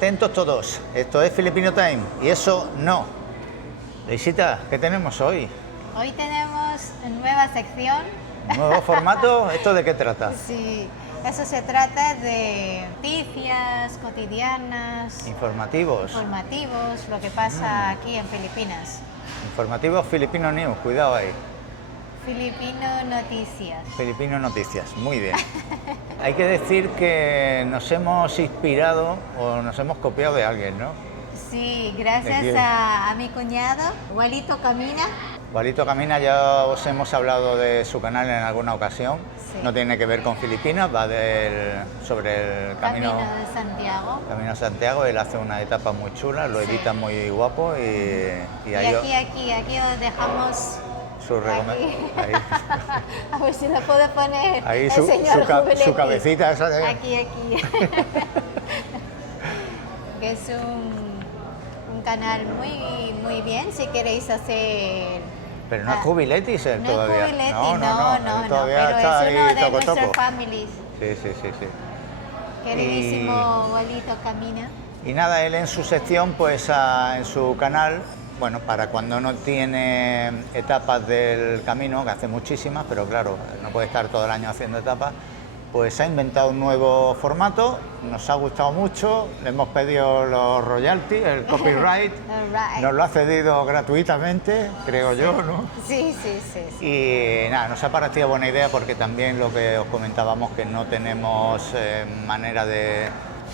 atentos todos. Esto es Filipino Time y eso no. Leisita, ¿qué tenemos hoy? Hoy tenemos una nueva sección. ¿Un nuevo formato? ¿Esto de qué trata? Sí, eso se trata de noticias cotidianas, Informativos. informativos, lo que pasa aquí en Filipinas. Informativos Filipino News, cuidado ahí. Filipino Noticias. Filipino Noticias, muy bien. Hay que decir que nos hemos inspirado o nos hemos copiado de alguien, ¿no? Sí, ¿De gracias quién? a mi cuñado, Walito Camina. Walito Camina, ya os hemos hablado de su canal en alguna ocasión. Sí. No tiene que ver con Filipinas, va sobre el Camino de Santiago. Camino a Santiago. Él hace una etapa muy chula, lo edita muy guapo y Y ahí aquí os dejamos su aquí. ahí, A ver si lo puedo poner ahí el su señor Jubiletti. su cabecita esa de... Aquí. Que es un canal muy bien si queréis hacer... Pero no es Jubiletis él No todavía. es Jubiletti, él todavía pero está es ahí uno de toco, nuestras toco. families. Sí. Queridísimo Walito Camina. Y nada, él en su sección, pues en su canal, bueno, para cuando no tiene etapas del camino, que hace muchísimas, pero claro, no puede estar todo el año haciendo etapas, pues ha inventado un nuevo formato, nos ha gustado mucho, le hemos pedido los royalties, el copyright, Alright. nos lo ha cedido gratuitamente, creo yo, ¿no? Sí. Y nada, nos ha parecido buena idea porque también lo que os comentábamos, que no tenemos manera de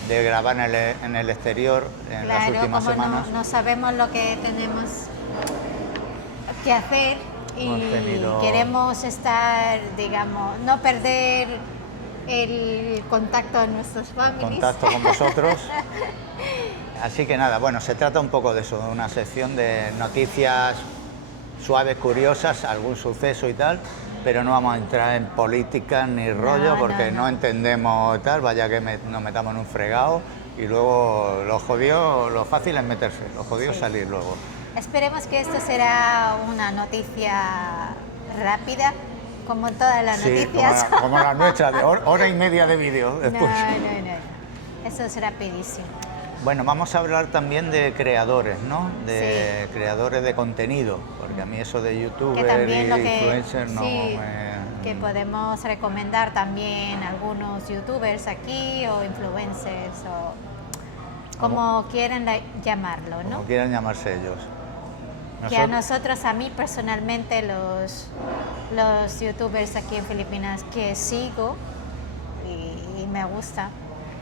grabar en el exterior en las Claro, últimas como semanas. no sabemos lo que tenemos que hacer Hemos y tenido- queremos estar, digamos, no perder el contacto de nuestros families. Contacto con vosotros. Así que nada, bueno, se trata un poco de eso, de una sección de noticias suaves, curiosas, algún suceso y tal, pero no vamos a entrar en política ni rollo porque no entendemos tal, vaya que nos metamos en un fregado y luego lo fácil es meterse, lo jodido es Sí. salir luego. Esperemos que esto será una noticia rápida, como todas las Sí, noticias. como la nuestra, de hora y media de vídeo después. No. Eso es rapidísimo. Bueno, vamos a hablar también de creadores, ¿no? De Sí. creadores de contenido, porque a mí eso de Que youtuber y también influencer no sí, me... que podemos recomendar también algunos youtubers aquí o influencers o como quieran llamarlo, ¿no? Como quieran llamarse ellos. Que a nosotros, a mí personalmente, los youtubers aquí en Filipinas que sigo y me gusta,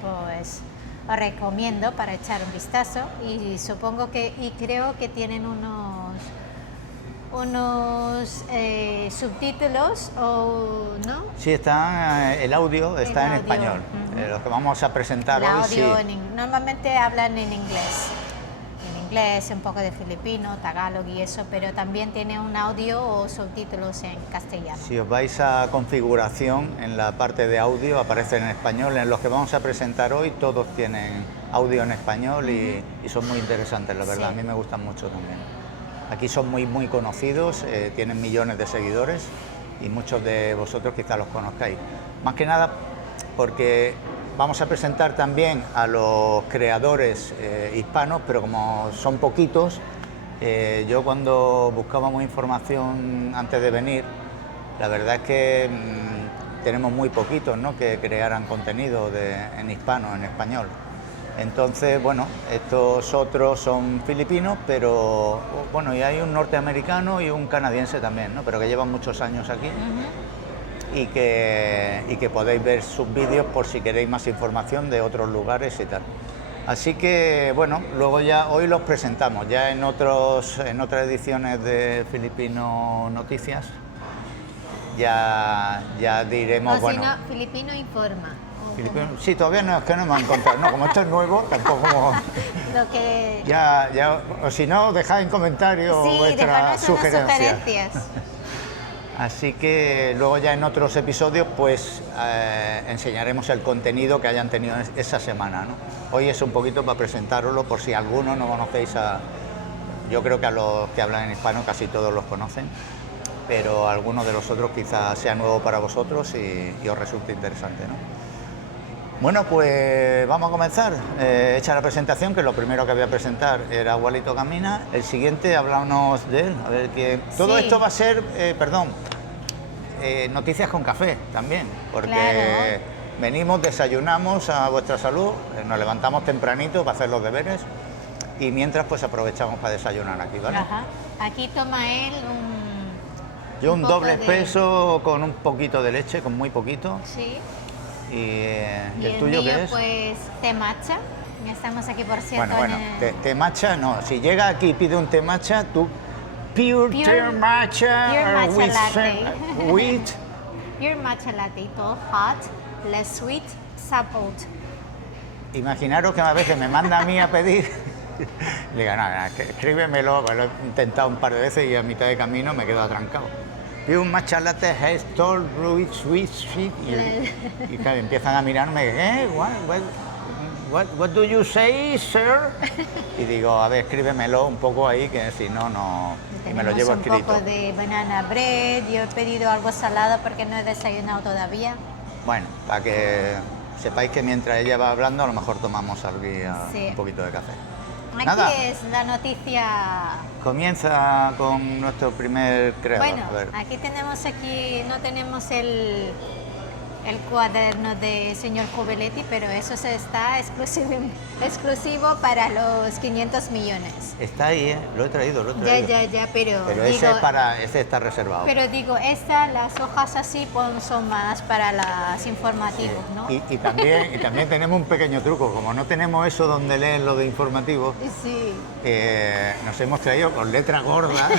pues os recomiendo para echar un vistazo y supongo que, y creo que tienen unos subtítulos o no. Sí, el audio está en audio, español. ujú. Lo que vamos a presentar El hoy audio sí. normalmente hablan en inglés, un poco de filipino, tagalog y eso, pero también tiene un audio o subtítulos en castellano. Si os vais a configuración, en la parte de audio aparece en español. En los que vamos a presentar hoy todos tienen audio en español y son muy interesantes, la verdad. Sí. A mí me gustan mucho también. Aquí son muy conocidos, tienen millones de seguidores y muchos de vosotros quizás los conozcáis. Más que nada porque vamos a presentar también a los creadores hispanos, pero como son poquitos, yo cuando buscábamos información antes de venir, la verdad es que tenemos muy poquitos, ¿no?, que crearan contenido en hispano, en español. Entonces, bueno, estos otros son filipinos, pero bueno, y hay un norteamericano y un canadiense también, ¿no?, pero que llevan muchos años aquí. Y que podéis ver sus vídeos por si queréis más información de otros lugares y tal. Así que bueno, luego ya hoy los presentamos ya en otras ediciones de Filipino Noticias. Ya diremos, O si bueno. no, Filipino Informa. Filipino, sí, todavía no, es que no me han encontrado. No, como esto es nuevo, tampoco. Lo que... Ya, o si no, dejad en comentarios Sí, vuestras dejadnos unas sugerencias. sugerencias. Así que luego ya en otros episodios pues enseñaremos el contenido que hayan tenido esa semana, ¿no? Hoy es un poquito para presentároslo por si alguno no conocéis yo creo que a los que hablan en hispano casi todos los conocen, pero alguno de los otros quizás sea nuevo para vosotros y os resulte interesante, ¿no? Bueno, pues vamos a comenzar. Hecha la presentación, que lo primero que voy a presentar era Walito Camina. El siguiente, háblanos de él. A ver, que todo esto va a ser, noticias con café también, porque Claro. venimos, desayunamos a vuestra salud, nos levantamos tempranito para hacer los deberes y mientras pues aprovechamos para desayunar aquí, ¿vale? Ajá. Aquí toma él Yo un poco doble de- espresso con un poquito de leche, con muy poquito. Sí. ¿Y Y el tuyo mío, qué es? pues, té matcha. Ya estamos aquí, por cierto, Bueno, en el... té matcha no. Si llega aquí y pide un té matcha, tú... Pure té matcha, pure matcha with, latte. with... Pure matcha latte, todo hot, less sweet, support. Imaginaros que a veces me manda a mí a pedir... Le digo, no, escríbemelo, pues lo he intentado un par de veces y a mitad de camino me quedo atrancado. Pure matcha latte has told with sweet. Y claro, empiezan a mirarme, what do you say, sir? Y digo, a ver, escríbemelo un poco ahí, que si no, no... Y me lo llevo un escrito. poco de banana bread. Yo he pedido algo salado porque no he desayunado todavía. Bueno, para que sepáis que mientras ella va hablando, a lo mejor tomamos Sí. un poquito de café. Aquí Nada. es la noticia. Comienza con nuestro primer creador. Bueno, A ver. aquí no tenemos el cuaderno de señor Coveletti, pero eso está exclusivo para los 500 millones. Está ahí, lo he traído. Ya, pero Pero digo, ese está reservado. pero digo, las hojas así son más para los informativos, ¿no? Y también tenemos un pequeño truco. Como no tenemos eso donde leen lo de informativos, Sí. nos hemos traído con letra gorda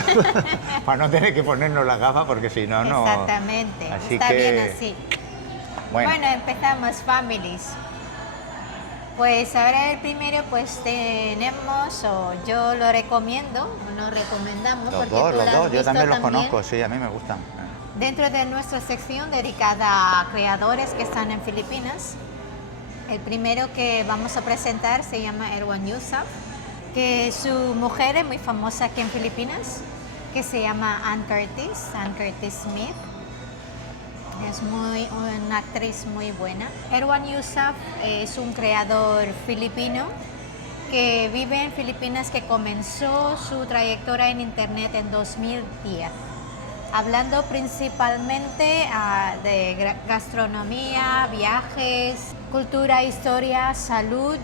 para no tener que ponernos las gafas, porque si no, no... Exactamente, Así está que, bien así. Bueno, Bueno, empezamos, families. Pues ahora el primero pues tenemos, o yo lo recomiendo, lo recomendamos, los porque dos, tú lo has yo visto también los también, conozco, sí, a mí me gustan. dentro de nuestra sección dedicada a creadores que están en Filipinas. El primero que vamos a presentar se llama Erwan Yusuf, que su mujer es muy famosa aquí en Filipinas, que se llama Ann Curtis Smith. Es una actriz muy buena. Erwan Yusuf es un creador filipino que vive en Filipinas, que comenzó su trayectoria en internet en 2010, hablando principalmente de gastronomía, viajes, cultura, historia, salud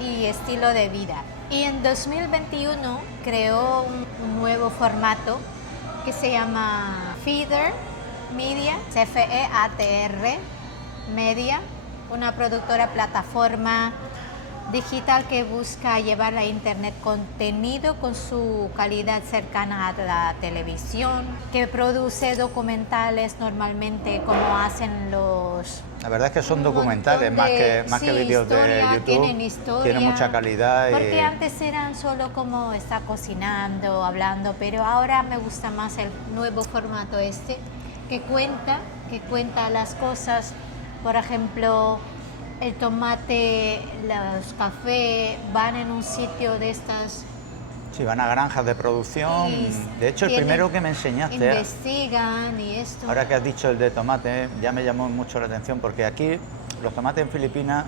y estilo de vida. Y en 2021 creó un nuevo formato que se llama Feeder Media, FEATR Media, una productora plataforma digital que busca llevar a internet contenido con su calidad cercana a la televisión, que produce documentales normalmente como hacen los... La verdad es que son un documentales montón más que vídeos de historia, YouTube. tienen historia. Tienen mucha calidad. Porque antes eran solo como está cocinando, hablando, pero ahora me gusta más el nuevo formato que cuenta las cosas. Por ejemplo, el tomate, los cafés, van en un sitio de estas... Sí, van a granjas de producción. y De hecho, el tienen- primero que me enseñaste, investigan y esto. ahora que has dicho el de tomate, ya me llamó mucho la atención, porque aquí los tomates en Filipinas,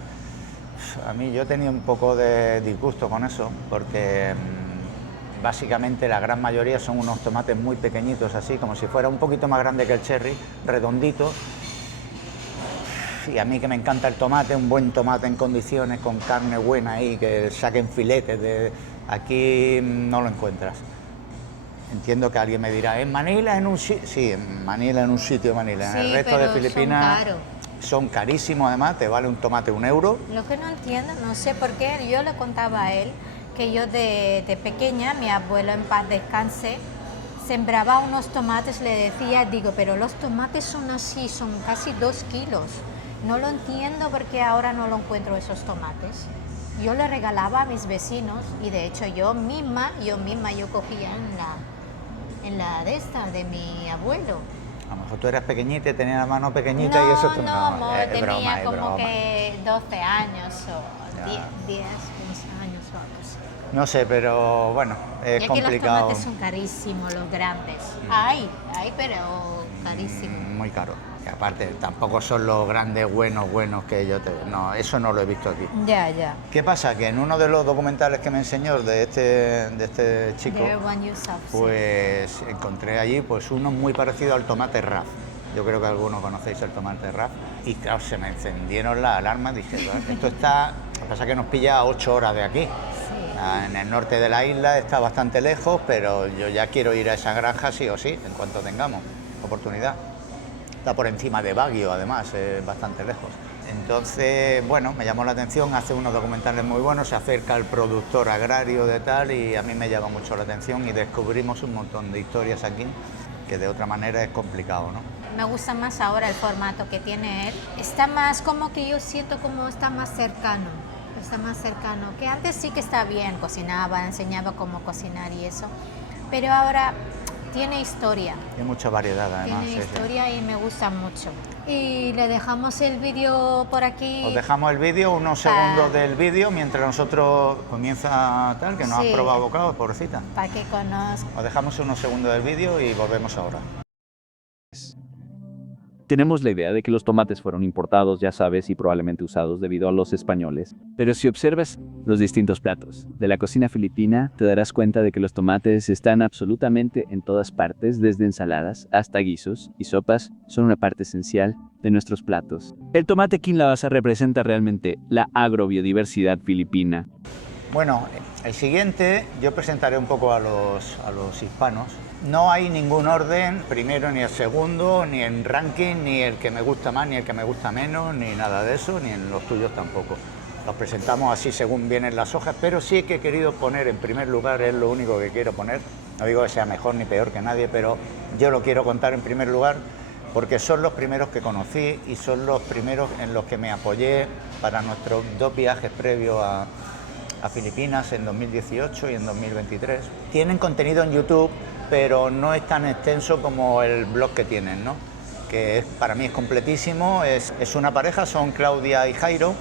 a mí yo tenía un poco de disgusto con eso, porque básicamente la gran mayoría son unos tomates muy pequeñitos, así como si fuera un poquito más grande que el cherry, redondito. Y a mí que me encanta el tomate, un buen tomate en condiciones, con carne buena ahí, que saquen filetes, aquí no lo encuentras. Entiendo que alguien me dirá, ¿en Manila en un sitio? Sí, en Manila en un sitio de Manila. En el Sí, resto de pero Filipinas son caros. son carísimos, además, te vale un tomate €1. Lo que no entiendo, no sé por qué, yo le contaba a él que yo de pequeña, mi abuelo en paz descanse, sembraba unos tomates, le decía, pero los tomates son así, son casi 2 kilos. No lo entiendo porque ahora no lo encuentro esos tomates. Yo le regalaba a mis vecinos y de hecho yo misma cogía en la de esta, de mi abuelo. A lo mejor tú eras pequeñita y tenías la mano pequeñita y eso... No, amor, es tenía broma, es como broma. que 12 años o Ya. 10, 15 años o algo así. No sé, pero bueno, es Y aquí los complicado. tomates son carísimos, los grandes. Hay, pero carísimo. Muy caro. Y aparte, tampoco son los grandes buenos que yo te... No, eso no lo he visto aquí. Ya. ¿Qué pasa? Que en uno de los documentales que me enseñó de este chico, The one you saw, pues encontré allí pues uno muy parecido al tomate Raf. Yo creo que algunos conocéis el tomate Raf. Y claro, se me encendieron las alarmas. Dije, esto está... Lo que pasa es que nos pilla a 8 horas de aquí. En el norte de la isla, está bastante lejos, pero yo ya quiero ir a esa granja sí o sí, en cuanto tengamos oportunidad. Está por encima de Baguio, además, es bastante lejos. Entonces, bueno, me llamó la atención, hace unos documentales muy buenos, se acerca al productor agrario de tal y a mí me llama mucho la atención y descubrimos un montón de historias aquí que de otra manera es complicado, ¿no? Me gusta más ahora el formato que tiene él. Está más, como que yo siento como está más cercano, que antes sí que está bien, cocinaba, enseñaba cómo cocinar y eso, pero ahora tiene historia. Hay mucha variedad además. Tiene historia y me gusta mucho. Y le dejamos el vídeo por aquí. Os dejamos el vídeo, unos segundos del vídeo, mientras nosotros comienza tal, que nos has provocado, pobrecita. Para que conozca. Os dejamos unos segundos del vídeo y volvemos ahora. Tenemos la idea de que los tomates fueron importados, ya sabes, y probablemente usados debido a los españoles. Pero si observas los distintos platos de la cocina filipina, te darás cuenta de que los tomates están absolutamente en todas partes, desde ensaladas hasta guisos y sopas, son una parte esencial de nuestros platos. El tomate Kinlabasa representa realmente la agrobiodiversidad filipina. Bueno, el siguiente yo presentaré un poco a los hispanos. No hay ningún orden, primero ni el segundo, ni en ranking, ni el que me gusta más, ni el que me gusta menos, ni nada de eso, ni en los tuyos tampoco. Los presentamos así según vienen las hojas, pero sí que he querido poner en primer lugar, es lo único que quiero poner. No digo que sea mejor ni peor que nadie, pero yo lo quiero contar en primer lugar porque son los primeros que conocí y son los primeros en los que me apoyé para nuestros 2 viajes previos a Filipinas en 2018 y en 2023. Tienen contenido en YouTube, pero no es tan extenso como el blog que tienen, ¿no? Que para mí es completísimo. Es una pareja, son Claudia y Jairo.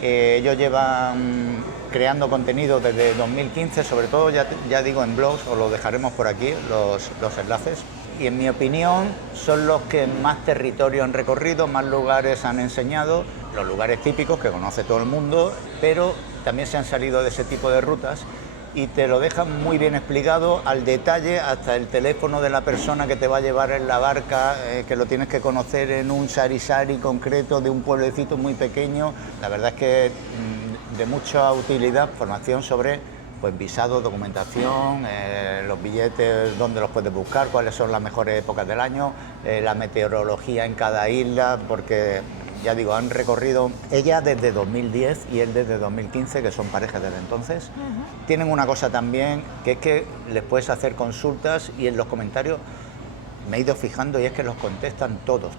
Ellos llevan creando contenido desde 2015, sobre todo, ya digo, en blogs, os lo dejaremos por aquí, los enlaces. Y en mi opinión son los que más territorio han recorrido, más lugares han enseñado, los lugares típicos que conoce todo el mundo, pero también se han salido de ese tipo de rutas y te lo dejan muy bien explicado al detalle, hasta el teléfono de la persona que te va a llevar en la barca, que lo tienes que conocer en un sari-sari concreto de un pueblecito muy pequeño. La verdad es que de mucha utilidad, formación sobre pues visado, documentación, los billetes, dónde los puedes buscar, cuáles son las mejores épocas del año, la meteorología en cada isla, porque ya digo, han recorrido ella desde 2010 y él desde 2015, que son parejas desde entonces. Tienen una cosa también, que es que les puedes hacer consultas y en los comentarios me he ido fijando y es que los contestan todos.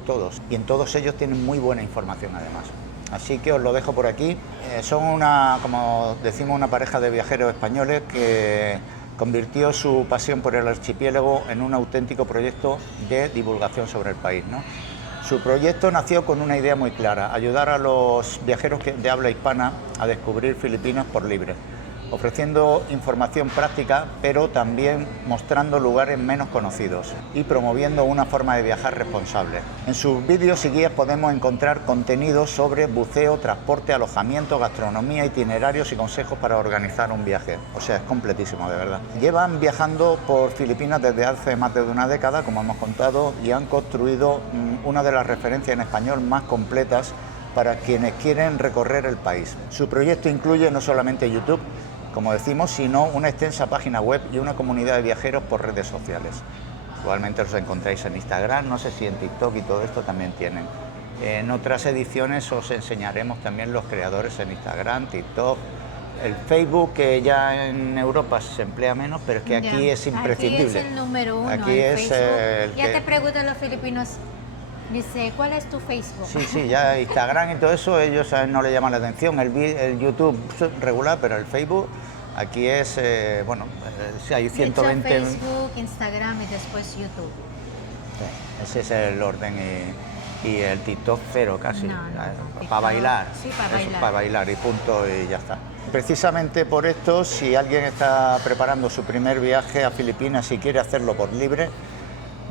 Y en todos ellos tienen muy buena información además. Así que os lo dejo por aquí. Son como decimos, una pareja de viajeros españoles que convirtió su pasión por el archipiélago en un auténtico proyecto de divulgación sobre el país, ¿no? Su proyecto nació con una idea muy clara: ayudar a los viajeros de habla hispana a descubrir Filipinas por libre, ofreciendo información práctica, pero también mostrando lugares menos conocidos y promoviendo una forma de viajar responsable. En sus vídeos y guías podemos encontrar contenido sobre buceo, transporte, alojamiento, gastronomía, itinerarios y consejos para organizar un viaje. O sea, es completísimo, de verdad. Llevan viajando por Filipinas desde hace más de una década, como hemos contado, y han construido una de las referencias en español más completas para quienes quieren recorrer el país. Su proyecto incluye no solamente YouTube, como decimos, sino una extensa página web y una comunidad de viajeros por redes sociales. Igualmente los encontráis en Instagram, no sé si en TikTok y todo esto también tienen. En otras ediciones os enseñaremos también los creadores en Instagram, TikTok, el Facebook, que ya en Europa se emplea menos, pero es que aquí es imprescindible. Aquí es el número 1, aquí el es Facebook. Ya que... te preguntan los filipinos, dice, ¿cuál es tu Facebook? Sí, ya Instagram y todo eso, ellos no le llaman la atención. El YouTube regular, pero el Facebook, aquí es, sí, hay 120... De hecho, Facebook, Instagram y después YouTube. Sí, ese es el orden y el TikTok cero casi. No, para bailar. Sí, para bailar. Eso, para bailar y punto y ya está. Precisamente por esto, si alguien está preparando su primer viaje a Filipinas y quiere hacerlo por libre,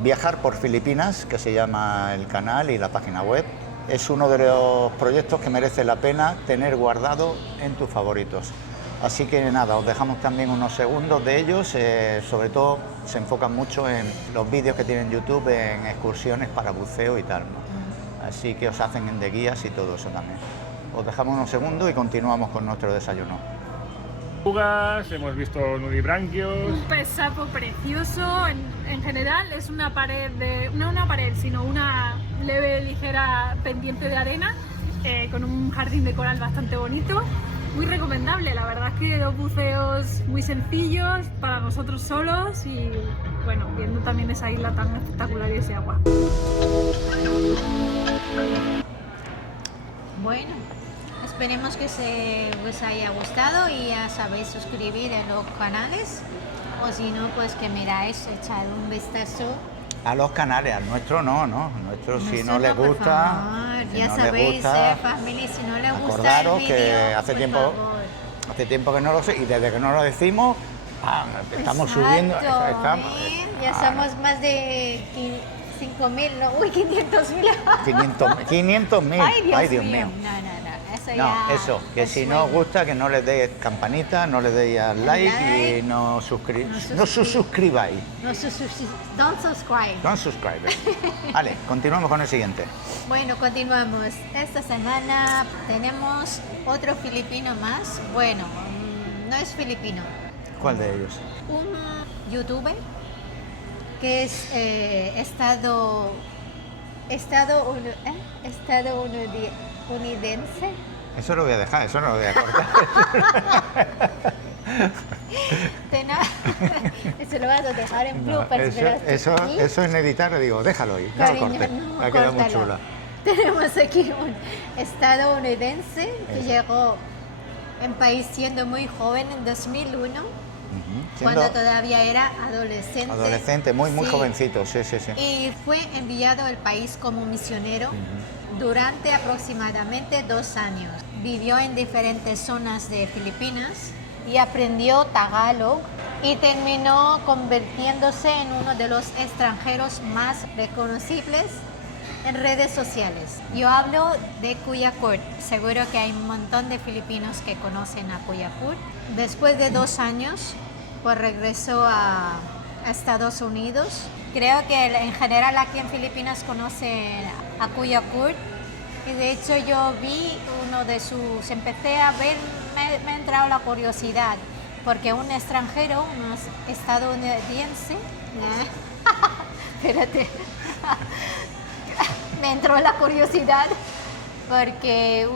Viajar por Filipinas, que se llama el canal y la página web. Es uno de los proyectos que merece la pena tener guardado en tus favoritos. Así que nada, os dejamos también unos segundos de ellos, sobre todo se enfocan mucho en los vídeos que tienen YouTube en excursiones para buceo y tal, ¿no? Así que os hacen de guías y todo eso también. Os dejamos unos segundos y continuamos con nuestro desayuno. Hemos visto nudibranquios. Un pez sapo precioso. En general es una pared no una pared, sino una leve, ligera pendiente de arena con un jardín de coral bastante bonito. Muy recomendable, la verdad es que los buceos muy sencillos para nosotros solos y bueno, viendo también esa isla tan espectacular y ese agua. Bueno, esperemos que os haya gustado y ya sabéis suscribir en los canales o si no, pues que miráis, echad un vistazo. A los canales, al nuestro no, nuestro si no les por gusta, favor, si ya no sabéis, les gusta, family, si no les gusta acordaros el que vídeo, hace por tiempo, favor. hace tiempo que no lo sé y desde que no lo decimos, estamos subiendo, Exacto, ya somos más de 5.000, no, uy, 500.000. 500.000, Ay, Dios mío. Eso ya eso, que es si no os sueño. gusta, que no les deis campanita, no les deis al like y no suscribáis. Don't subscribe. Don't subscribe. Vale, continuamos con el siguiente. Bueno, continuamos. Esta semana tenemos otro filipino más. Bueno, no es filipino. ¿Cuál de ellos? Un youtuber que es estadounidense. Eso lo voy a dejar, eso no lo voy a cortar. Eso lo vas a dejar en No, bloopers. verás tú. eso en editar, digo, déjalo ahí, no lo Cariño, cortes. no, Ha quedado muy córtalo. chula. Tenemos aquí un estadounidense que Eso. llegó en país siendo muy joven en 2001, Ujú. cuando Siendo todavía era adolescente. adolescente, muy Sí. jovencito, sí. Y fue enviado al país como misionero durante aproximadamente 2 años. Vivió en diferentes zonas de Filipinas y aprendió tagalog y terminó convirtiéndose en uno de los extranjeros más reconocibles en redes sociales. Yo hablo de Kuyakurt. Seguro que hay un montón de filipinos que conocen a Kuyakurt. Después de 2 años, pues regresó a Estados Unidos. Creo que en general aquí en Filipinas conocen a Kuyakurt. Y de hecho yo vi uno de sus, empecé a ver, me ha entrado la curiosidad, porque un extranjero, un estadounidense, espérate, me entró la curiosidad, porque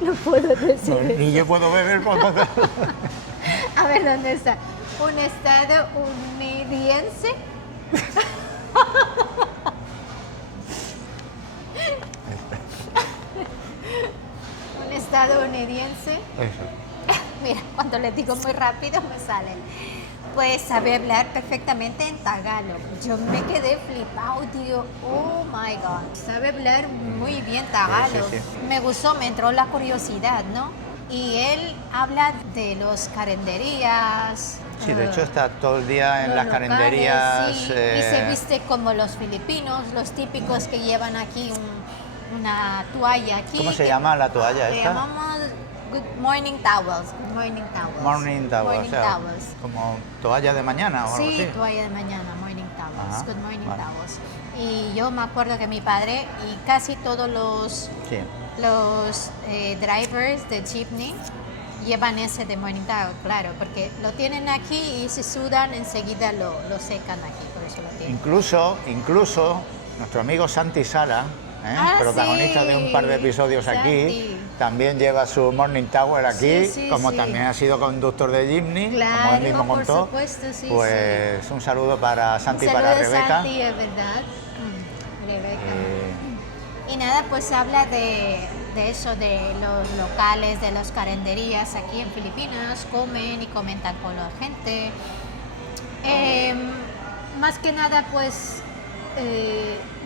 no puedo decir eso. Ni yo puedo beber cuando... A ver, ¿dónde está? Un estadounidense. Un estadounidense. Eso. Mira, cuando le digo muy rápido me sale. Pues sabe hablar perfectamente en tagalo. Yo me quedé flipado, tío. Oh my God. Sabe hablar muy bien tagalo. Sí. Me gustó, me entró la curiosidad, ¿no? Y él habla de los carenderías. Sí, de hecho está todo el día en los las locales, carenderías. sí, y se viste como los filipinos, los típicos que llevan aquí una toalla aquí. ¿Cómo se llama la toalla Le esta? llamamos good morning towels. Good morning towels. Morning towel, Morning o sea, towels. como toalla de mañana o algo Sí, así. toalla de mañana, morning towels. Ajá, Good morning vale. towels. Y yo me acuerdo que mi padre y casi todos los Sí. drivers de jeepney llevan ese de morning towel, claro, porque lo tienen aquí y si sudan enseguida lo secan aquí, por eso lo tienen. Incluso nuestro amigo Santi Sala, protagonista sí, de un par de episodios aquí, Santi. también lleva su morning tower aquí, Sí, como sí. también ha sido conductor de Jeepney, como Claro, él mismo por contó. supuesto, sí, pues un saludo para Santi y Un para saludo de Rebeca. Santi, es verdad. Rebeca. Eh, Y nada, pues habla de eso, de los locales, de las carenderías aquí en Filipinas, comen y comentan con la gente. Más que nada, pues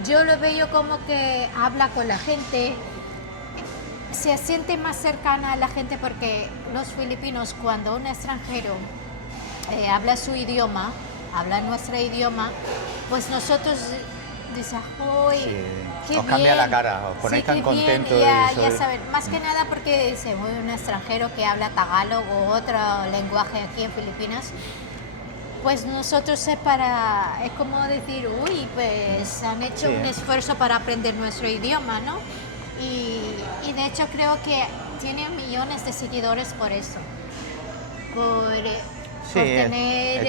yo lo veo como que habla con la gente, se siente más cercana a la gente porque los filipinos, cuando un extranjero habla su idioma, habla nuestro idioma, pues nosotros dicen, ¡uy, Sí, qué os bien! cambia la cara, os ponéis Sí, tan qué bien, contentos. ya saben, más que nada porque se mueve un extranjero que habla tagalog o otro lenguaje aquí en Filipinas, pues nosotros es como decir, uy, pues han hecho Sí, un esfuerzo para aprender nuestro idioma, ¿no? Y de hecho creo que tiene millones de seguidores por eso, por, eh, Sí, por tener...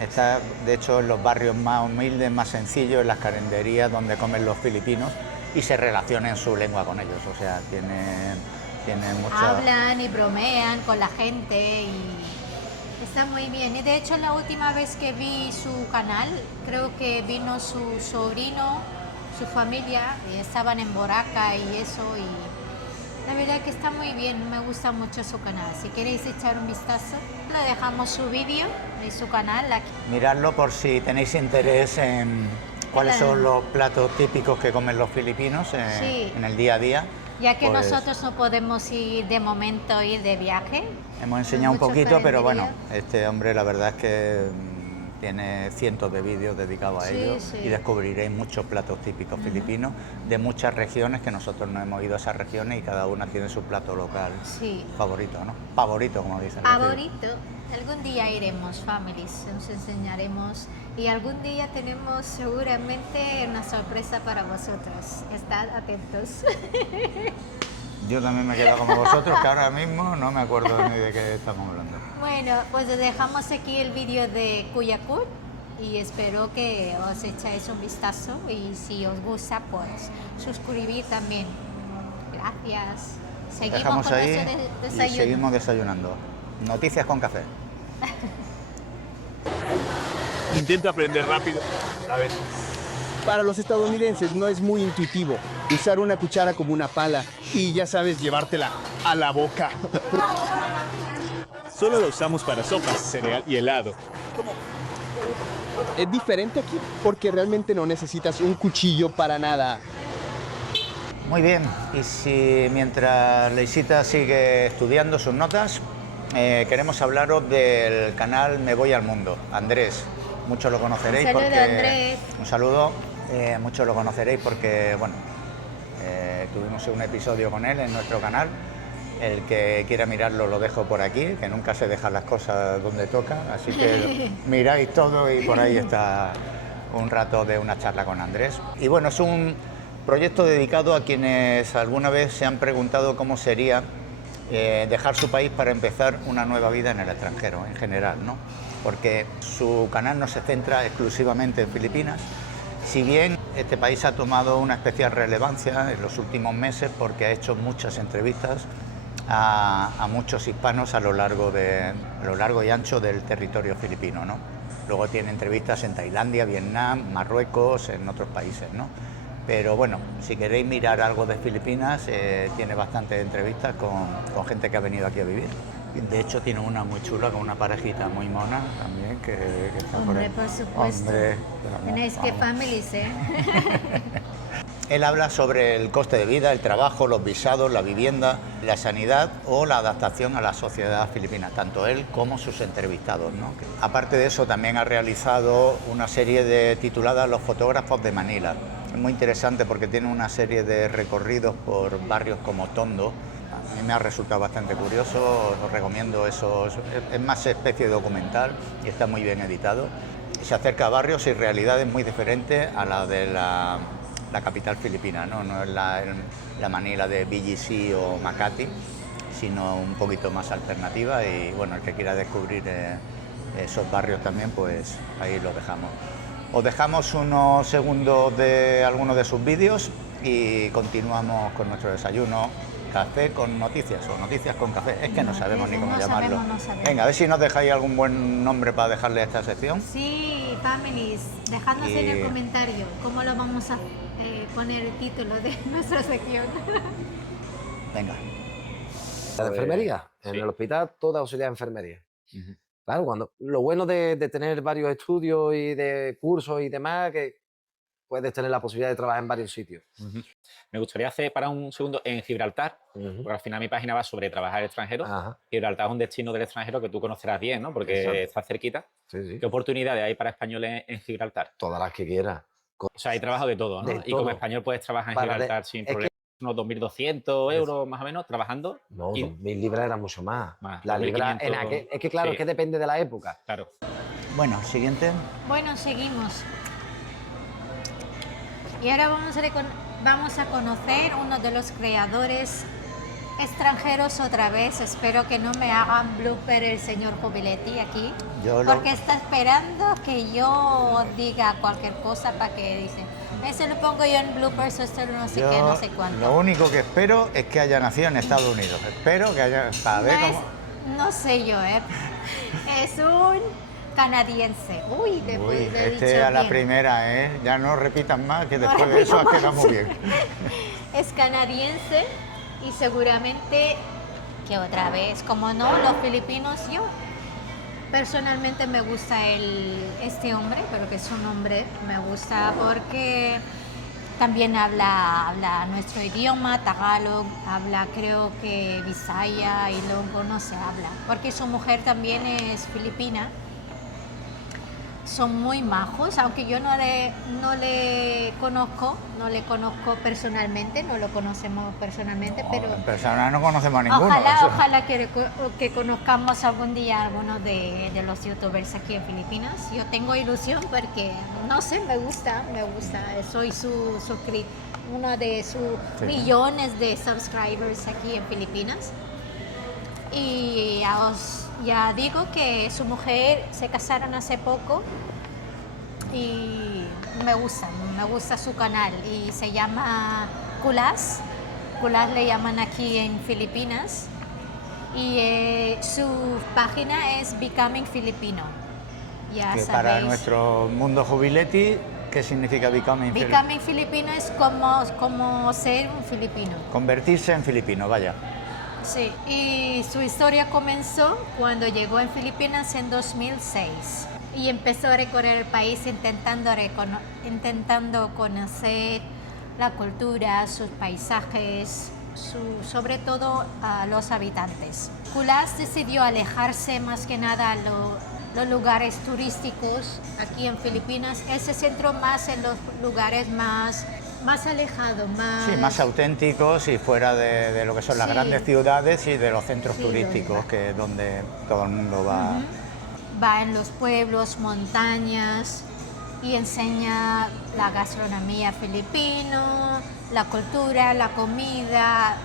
está de hecho en los barrios más humildes, más sencillos, en las carenderías donde comen los filipinos y se relaciona en su lengua con ellos, o sea, tiene mucha... hablan y bromean con la gente y está muy bien. Y de hecho la última vez que vi su canal, creo que vino su sobrino, su familia, y estaban en Boraca y eso, y la verdad que está muy bien, me gusta mucho su canal. Si queréis echar un vistazo, le dejamos su vídeo de su canal aquí. Miradlo por si tenéis interés en cuáles son los platos típicos que comen los filipinos Sí. en el día a día. Ya que Pues nosotros no podemos ir de momento ir de viaje. hemos enseñado un mucho poquito, pero calendario. bueno, este hombre la verdad es que tiene cientos de vídeos dedicados a Sí, ello sí. y descubriréis muchos platos típicos filipinos de muchas regiones, que nosotros no hemos ido a esas regiones y cada una tiene su plato local Sí. favorito, ¿no? Favorito, como dicen los Favorito. Algún día iremos, families, nos enseñaremos y algún día tenemos seguramente una sorpresa para vosotros. Estad atentos. Yo también me he quedado como vosotros, que ahora mismo no me acuerdo ni de qué estamos hablando. Bueno, pues dejamos aquí el vídeo de Cuyacur y espero que os echáis un vistazo y si os gusta, pues suscribir también. Gracias. Seguimos Dejamos con ahí nuestro y desayuno. seguimos desayunando. Noticias con café. Intento aprender rápido. A ver. Para los estadounidenses no es muy intuitivo usar una cuchara como una pala y ya sabes llevártela a la boca. Solo lo usamos para sopas, cereal y helado. Es diferente aquí porque realmente no necesitas un cuchillo para nada. Muy bien, y si mientras Leisita sigue estudiando sus notas, queremos hablaros del canal Me Voy al Mundo. Andrés, muchos lo conoceréis. Un saludo, porque, Andrés. Un saludo, muchos lo conoceréis porque, bueno, tuvimos un episodio con él en nuestro canal. El que quiera mirarlo lo dejo por aquí, que nunca se dejan las cosas donde toca, así que miráis todo y por ahí está un rato de una charla con Andrés. Y bueno, es un proyecto dedicado a quienes alguna vez se han preguntado cómo sería dejar su país para empezar una nueva vida en el extranjero, en general, ¿no? Porque su canal no se centra exclusivamente en Filipinas, si bien este país ha tomado una especial relevancia en los últimos meses porque ha hecho muchas entrevistas a muchos hispanos a lo largo y ancho del territorio filipino, ¿no? Luego tiene entrevistas en Tailandia, Vietnam, Marruecos, en otros países, ¿no? Pero bueno, si queréis mirar algo de Filipinas, tiene bastantes entrevistas con gente que ha venido aquí a vivir. De hecho, tiene una muy chula con una parejita muy mona también que está por ahí. Hombre, por supuesto. Hombre, Tenéis que vamos. families, ¿eh? Él habla sobre el coste de vida, el trabajo, los visados, la vivienda, la sanidad o la adaptación a la sociedad filipina, tanto él como sus entrevistados, ¿no? Aparte de eso, también ha realizado una serie titulada Los fotógrafos de Manila. Es muy interesante porque tiene una serie de recorridos por barrios como Tondo. A mí me ha resultado bastante curioso, os recomiendo eso. Es más especie de documental y está muy bien editado. Se acerca a barrios y realidades muy diferentes a la de la capital filipina, ¿no? No es la Manila de BGC o Makati, sino un poquito más alternativa y bueno, el que quiera descubrir esos barrios también, pues ahí lo dejamos. Os dejamos unos segundos de algunos de sus vídeos y continuamos con nuestro desayuno. Café con noticias o noticias con café, es que no sabemos ni cómo no llamarlo. sabemos, no sabemos. Venga, a ver si nos dejáis algún buen nombre para dejarle a esta sección. Sí, families, dejadnos en el Y- comentario cómo lo vamos a poner el título de nuestra sección. Venga. La de enfermería. En sí. el hospital, toda auxiliar de enfermería. Claro, lo bueno de tener varios estudios y de cursos y demás, que puedes tener la posibilidad de trabajar en varios sitios. Me gustaría hacer para un segundo en Gibraltar, Ujú. porque al final mi página va sobre trabajar en el extranjero. Ajá. Gibraltar es un destino del extranjero que tú conocerás bien, ¿no? Porque Exacto. está cerquita. Sí, sí. ¿Qué oportunidades hay para españoles en Gibraltar? Todas las que quieras. O sea, hay trabajo de todo, ¿no? De Y como todo. español puedes trabajar en Para de- Gibraltar sin es que- problemas. Unos 2.200 euros más o menos trabajando. No, Y- 2.000 libras era mucho más. Más, La libra, 2.500, es que claro, sí. es que depende de la época. Claro. Bueno, siguiente. Bueno, seguimos. Y ahora vamos a conocer uno de los creadores extranjeros otra vez. Espero que no me hagan blooper el señor Jubiletti aquí. Porque está esperando que yo diga cualquier cosa para que dice, ese lo pongo yo en bloopers, esto no sé qué, no sé cuánto. Lo único que espero es que haya nacido en Estados Unidos. Espero que haya... Para ver cómo... No sé yo, es un canadiense. Uy, Uy, lo he dicho era la bien. primera, ¿eh? Ya no repitan más, que No después de eso has repitamos. quedado muy bien. Es canadiense y seguramente que otra vez, como no, los filipinos, yo personalmente me gusta este hombre, pero que es un hombre, me gusta porque también habla nuestro idioma, Tagalog, habla creo que Visaya y Ilonggo no se habla, porque su mujer también es filipina. Son muy majos, aunque yo no le conozco personalmente, no lo conocemos personalmente, pero En persona no conocemos a ninguno. ojalá que conozcamos algún día a alguno de los youtubers aquí en Filipinas. Yo tengo ilusión porque, no sé, me gusta, soy uno de sus millones de subscribers aquí en Filipinas. Y ya digo que su mujer se casaron hace poco y me gusta su canal y se llama Kulas le llaman aquí en Filipinas y su página es Becoming Filipino. Ya Que sabéis. para nuestro mundo Jubiletti, ¿qué significa Becoming Filipino? Becoming Filipino es como ser un filipino. Convertirse en filipino, vaya. Sí, y su historia comenzó cuando llegó en Filipinas en 2006 y empezó a recorrer el país intentando conocer la cultura, sus paisajes, sobre todo a los habitantes. Kulas decidió alejarse más que nada a los lugares turísticos aquí en Filipinas. Él se centró más en los lugares más alejados, más auténticos y fuera de lo que son las Sí. grandes ciudades y de los centros Sí, turísticos, que es donde todo el mundo va. Va en los pueblos, montañas y enseña la gastronomía filipina, la cultura, la comida.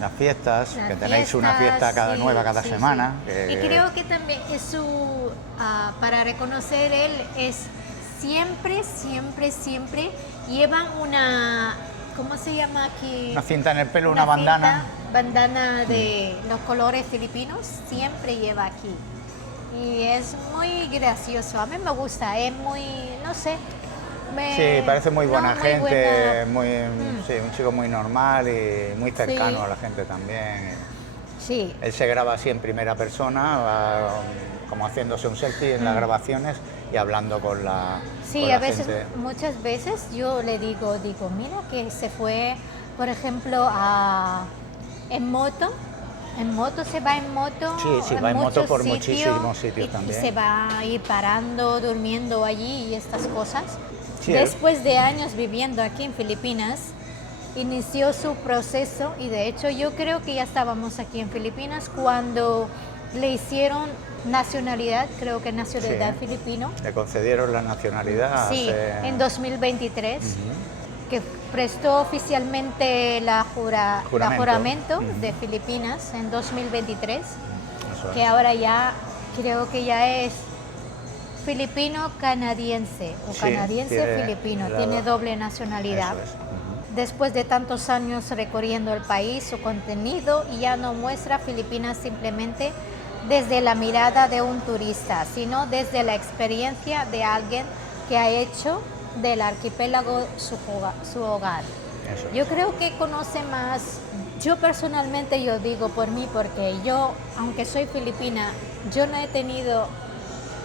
Las fiestas, Las que tenéis una fiestas, fiesta nueva cada sí. semana. Y creo que también es para reconocer él es siempre llevan una, ¿cómo se llama aquí? Una cinta en el pelo, una bandana. Bandana de los colores filipinos, siempre lleva aquí. Y es muy gracioso, a mí me gusta, es muy, no sé. Sí, parece muy buena muy gente, buena. sí, un chico muy normal y muy cercano Sí. a la gente también. Sí, Él se graba así en primera persona, va, como haciéndose un selfie en las grabaciones y hablando con la sí, con a la veces, gente. muchas veces yo le digo, mira que se fue, por ejemplo, en moto se va en moto. Sí, va en moto muchos por sitios, muchísimos sitios y también. se va a ir parando, durmiendo allí y estas cosas. Sí, Después de años viviendo aquí en Filipinas, inició su proceso y de hecho yo creo que ya estábamos aquí en Filipinas cuando le hicieron nacionalidad, creo que nacionalidad Sí. filipino. Le concedieron la nacionalidad Sí, hace... en 2023, que prestó oficialmente la juramento de Filipinas en 2023, Eso es. que ahora ya creo que ya es filipino-canadiense o Sí, canadiense-filipino, tiene doble nacionalidad. Eso es. Después de tantos años recorriendo el país, su contenido ya no muestra Filipinas simplemente desde la mirada de un turista, sino desde la experiencia de alguien que ha hecho del archipiélago su hogar. Eso es. Yo creo que conoce más, yo personalmente yo digo por mí, porque yo, aunque soy filipina, yo no he tenido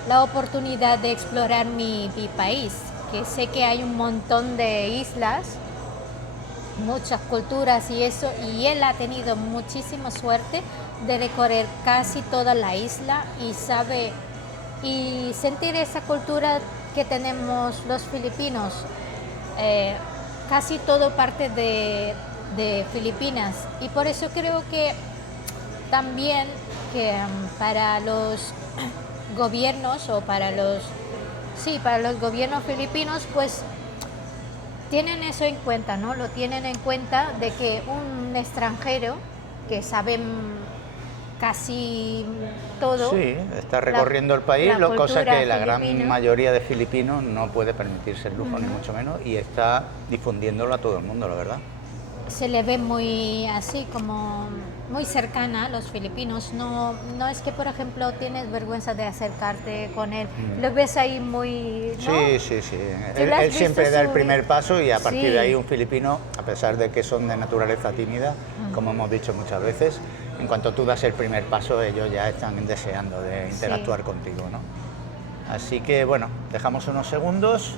la oportunidad de explorar mi país. porque sé que hay un montón de islas, muchas culturas y eso, y él ha tenido muchísima suerte de recorrer casi toda la isla y sabe y sentir esa cultura que tenemos los filipinos. Casi todo parte de Filipinas, y por eso creo que también que para los gobiernos o para los gobiernos filipinos, pues tienen eso en cuenta, ¿no? Lo tienen en cuenta de que un extranjero que sabe casi todo. Sí, está recorriendo el país, la cosa cultura que la gran filipina. mayoría de filipinos no puede permitirse el lujo, ni mucho menos, y está difundiéndolo a todo el mundo, la verdad. Se le ve muy así, como muy cercana a los filipinos. No es que, por ejemplo, tienes vergüenza de acercarte con él. Lo ves ahí muy... ¿no? Sí. ¿Tú lo has Él visto siempre da el subir? primer paso y a partir Sí. de ahí un filipino, a pesar de que son de naturaleza tímida, como hemos dicho muchas veces, en cuanto tú das el primer paso, ellos ya están deseando de interactuar contigo, ¿no? Así que, bueno, dejamos unos segundos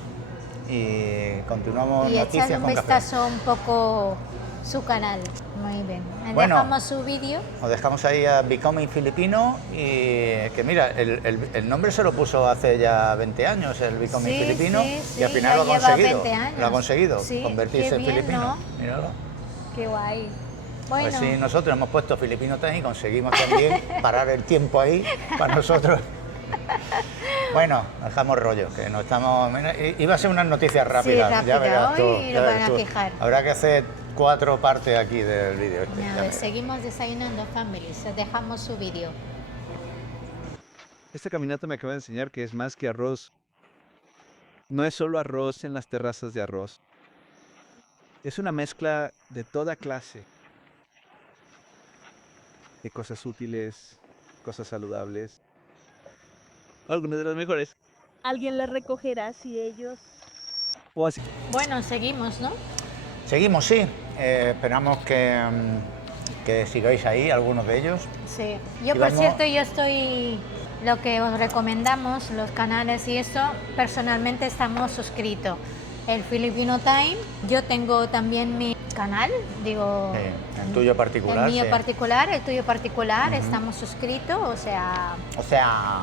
y continuamos Y noticias echar un con café. vistazo un poco su canal. Muy bien. Bueno. Dejamos su vídeo. Os dejamos ahí a Becoming Filipino y que mira, el nombre se lo puso hace ya 20 años, el Becoming Sí, Filipino, sí, y al sí, final ya lo ha lleva conseguido. 20 años. Lo ha conseguido, Sí, convertirse qué en bien, filipino. ¿no? Míralo. Qué guay. A Bueno, ver si nosotros hemos puesto Filipino Time y conseguimos también parar el tiempo ahí para nosotros. Bueno, dejamos rollo, que no estamos... Mira, iba a ser unas noticias rápidas, ya rápido, verás tú. hoy ya lo verás van a tú. fijar. Habrá que hacer 4 partes aquí del vídeo este. nada, ya verás. seguimos desayunando, families. Dejamos su vídeo. Esta caminata me acaba de enseñar que es más que arroz. No es solo arroz en las terrazas de arroz. Es una mezcla de toda clase. De cosas útiles, cosas saludables. Algunas de las mejores. Alguien la recogerá si ellos... O así. Bueno, seguimos, ¿no? Seguimos, sí. Esperamos que sigáis ahí, algunos de ellos. Sí. Yo, Y por vamos- cierto, yo estoy... Lo que os recomendamos, los canales y eso, personalmente estamos suscritos. El Filipino Time, yo tengo también mi canal, digo... El tuyo particular. El mío sí. particular, el tuyo particular, estamos suscritos, o sea, O sea,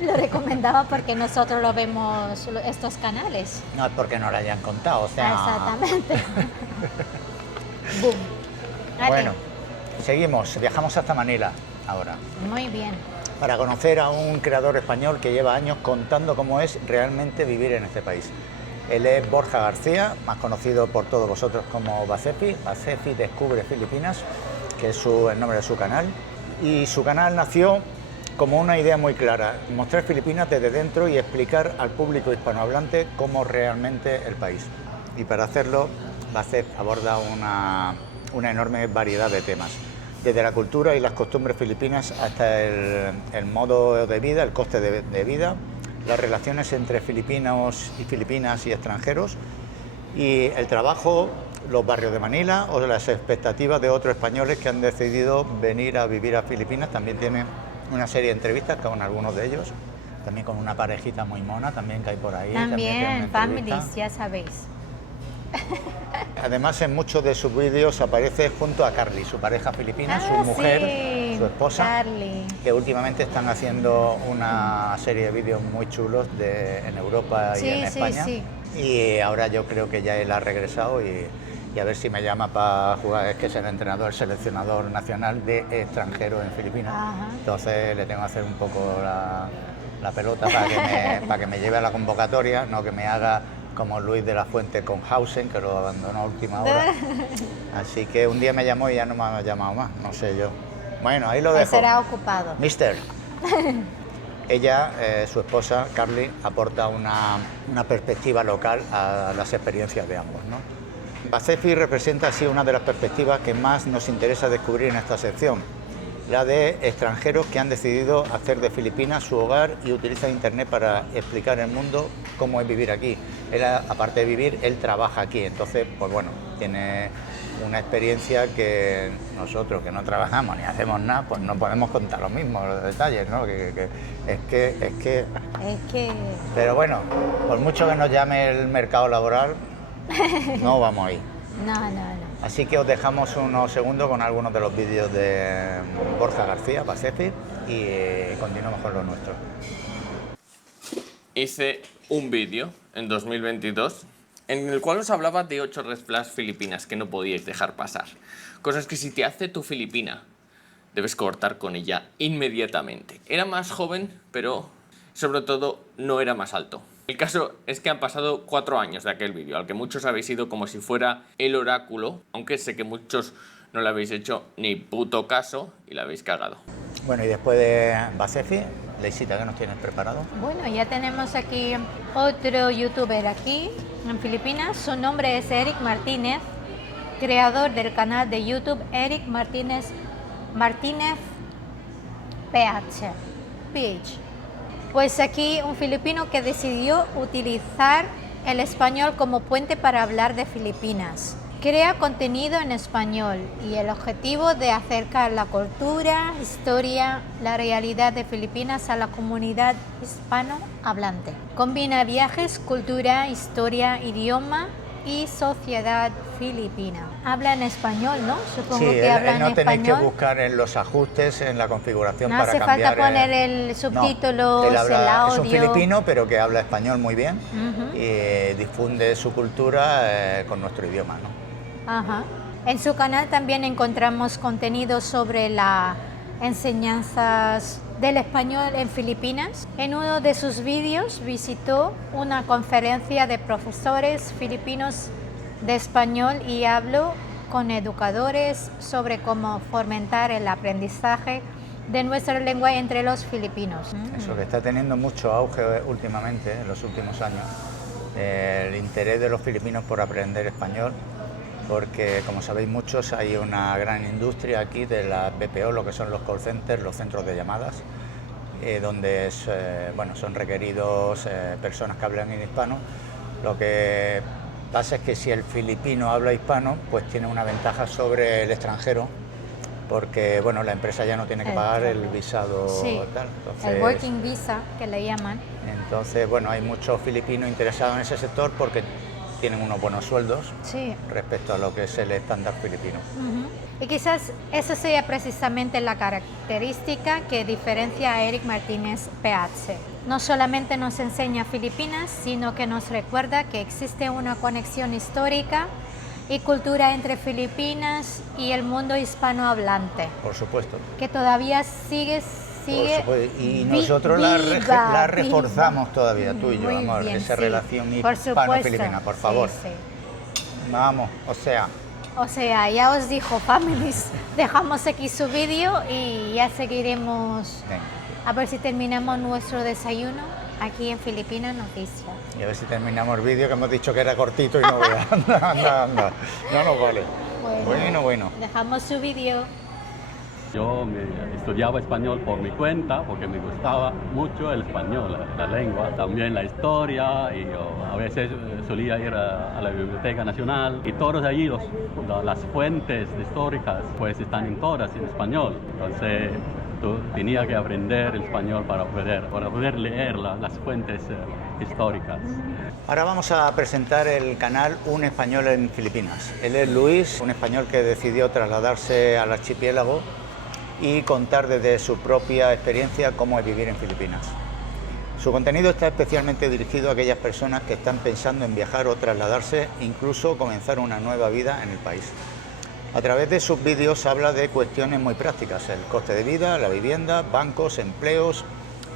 lo recomendaba porque nosotros lo vemos estos canales. no es porque no lo hayan contado, o sea... Exactamente. Boom. Vale. Bueno, seguimos, viajamos hasta Manila ahora, Muy bien. para conocer a un creador español que lleva años contando cómo es realmente vivir en este país. Él es Borja García, más conocido por todos vosotros como Bacefi. Bacefi Descubre Filipinas, que es el nombre de su canal. Y su canal nació como una idea muy clara, mostrar Filipinas desde dentro y explicar al público hispanohablante cómo es realmente el país. Y para hacerlo, Bacef aborda una enorme variedad de temas, desde la cultura y las costumbres filipinas hasta el modo de vida, el coste de vida, las relaciones entre filipinos y filipinas y extranjeros, y el trabajo, los barrios de Manila o las expectativas de otros españoles que han decidido venir a vivir a Filipinas. También tiene una serie de entrevistas con algunos de ellos, también con una parejita muy mona también que hay por ahí. tiene También, una entrevista. families, ya sabéis. Además, en muchos de sus vídeos aparece junto a Carly, su pareja filipina, su mujer, sí, su esposa, Carly. que últimamente están haciendo una serie de vídeos muy chulos en Europa y Sí, en sí, España. sí. Y ahora yo creo que ya él ha regresado y a ver si me llama para jugar, es que es el entrenador, el seleccionador nacional de extranjeros en Filipinas. Ajá. Entonces le tengo que hacer un poco la pelota para que me lleve a la convocatoria, no que me haga como Luis de la Fuente con Hausen, que lo abandonó a última hora. Así que un día me llamó y ya no me ha llamado más, no sé yo. Bueno, ahí lo dejo. Será ocupado. Mister. Ella, su esposa, Carly, aporta una perspectiva local a las experiencias de ambos, ¿no? Bacefi representa así una de las perspectivas que más nos interesa descubrir en esta sección, la de extranjeros que han decidido hacer de Filipinas su hogar y utilizan Internet para explicar al mundo cómo es vivir aquí. Él, aparte de vivir, él trabaja aquí, entonces, pues bueno, tiene una experiencia que nosotros que no trabajamos ni hacemos nada, pues no podemos contar lo mismo, los detalles, ¿no? Es que... Pero bueno, por mucho que nos llame el mercado laboral, no vamos ahí. No. Así que os dejamos unos segundos con algunos de los vídeos de Borja García, Bacefi, y continuamos con lo nuestro. Hice un vídeo en 2022 en el cual os hablaba de 8 red flags filipinas que no podíais dejar pasar. Cosas que si te hace tu filipina, debes cortar con ella inmediatamente. Era más joven, pero sobre todo no era más alto. El caso es que han pasado 4 años de aquel vídeo, al que muchos habéis ido como si fuera el oráculo, aunque sé que muchos no le habéis hecho ni puto caso y la habéis cagado. Bueno, y después de Bacefi, Leisita, ¿qué nos tienes preparado? Bueno, ya tenemos aquí otro youtuber aquí en Filipinas. Su nombre es Eric Martínez, creador del canal de YouTube Eric Martínez PH. Pues aquí un filipino que decidió utilizar el español como puente para hablar de Filipinas. Crea contenido en español y el objetivo de acercar la cultura, historia, la realidad de Filipinas a la comunidad hispanohablante. Combina viajes, cultura, historia, idioma y sociedad filipina. Habla en español, ¿no? Supongo que habla en español. No tenéis que buscar en los ajustes, en la configuración para cambiar. No hace falta poner el subtítulos, el audio. Es un filipino, pero que habla español muy bien y difunde su cultura con nuestro idioma, ¿no? Ajá. En su canal también encontramos contenido sobre las enseñanzas del español en Filipinas. En uno de sus vídeos visitó una conferencia de profesores filipinos de español y habló con educadores sobre cómo fomentar el aprendizaje de nuestra lengua entre los filipinos. Eso que está teniendo mucho auge últimamente, en los últimos años, el interés de los filipinos por aprender español, porque como sabéis muchos hay una gran industria aquí de las BPO, lo que son los call centers, los centros de llamadas, donde son requeridos personas que hablan en hispano. Lo que pasa es que si el filipino habla hispano, pues tiene una ventaja sobre el extranjero, porque bueno, la empresa ya no tiene que pagar el visado, sí, tal. Entonces, el working visa, que le llaman. Entonces, bueno, hay muchos filipinos interesados en ese sector porque tienen unos buenos sueldos respecto a lo que es el estándar filipino. Y quizás esa sea precisamente la característica que diferencia a Eric Martínez PH. No solamente nos enseña Filipinas, sino que nos recuerda que existe una conexión histórica y cultura entre Filipinas y el mundo hispanohablante. Por supuesto. Que todavía sigue y nosotros la reforzamos todavía, tú y yo, muy amor, bien, esa relación por hispano-filipina, por favor. Sí. Vamos, O sea, ya os dijo, families, dejamos aquí su vídeo y ya seguiremos. Venga. A ver si terminamos nuestro desayuno aquí en Filipinas Noticias. Y a ver si terminamos el vídeo, que hemos dicho que era cortito y no vea. anda. No nos vale. Bueno. Dejamos su vídeo. Yo estudiaba español por mi cuenta porque me gustaba mucho el español, la lengua, también la historia, y yo a veces solía ir a la Biblioteca Nacional y todos allí las fuentes históricas pues están en todas en español. Entonces tenía que aprender el español para poder leer las fuentes históricas. Ahora vamos a presentar el canal Un Español en Filipinas. Él es Luis, un español que decidió trasladarse al archipiélago y contar desde su propia experiencia cómo es vivir en Filipinas. Su contenido está especialmente dirigido a aquellas personas que están pensando en viajar o trasladarse, incluso comenzar una nueva vida en el país. A través de sus vídeos habla de cuestiones muy prácticas: el coste de vida, la vivienda, bancos, empleos,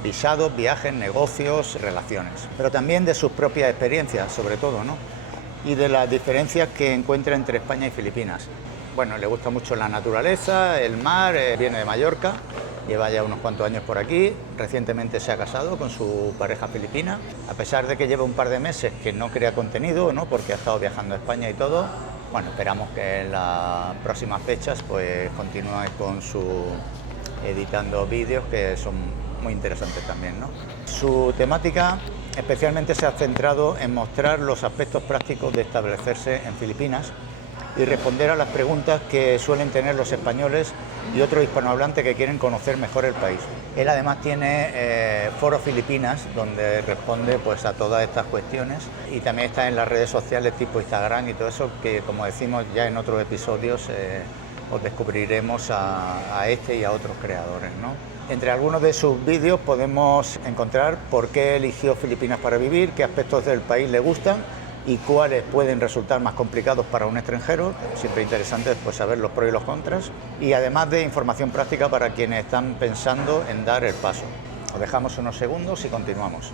visados, viajes, negocios, relaciones. Pero también de sus propias experiencias, sobre todo, ¿no? Y de las diferencias que encuentra entre España y Filipinas. Bueno, le gusta mucho la naturaleza, el mar, viene de Mallorca, lleva ya unos cuantos años por aquí, recientemente se ha casado con su pareja filipina, a pesar de que lleva un par de meses que no crea contenido, ¿no? Porque ha estado viajando a España y todo. Bueno, esperamos que en las próximas fechas pues continúe con su editando vídeos que son muy interesantes también, ¿no? Su temática especialmente se ha centrado en mostrar los aspectos prácticos de establecerse en Filipinas y responder a las preguntas que suelen tener los españoles y otros hispanohablantes que quieren conocer mejor el país. Él además tiene Foro Filipinas, donde responde pues a todas estas cuestiones, y también está en las redes sociales tipo Instagram y todo eso, que como decimos ya en otros episodios os descubriremos a este y a otros creadores, ¿no? Entre algunos de sus vídeos podemos encontrar por qué eligió Filipinas para vivir, qué aspectos del país le gustan y cuáles pueden resultar más complicados para un extranjero. Siempre interesante pues, saber los pros y los contras, y además de información práctica para quienes están pensando en dar el paso. Os dejamos unos segundos y continuamos.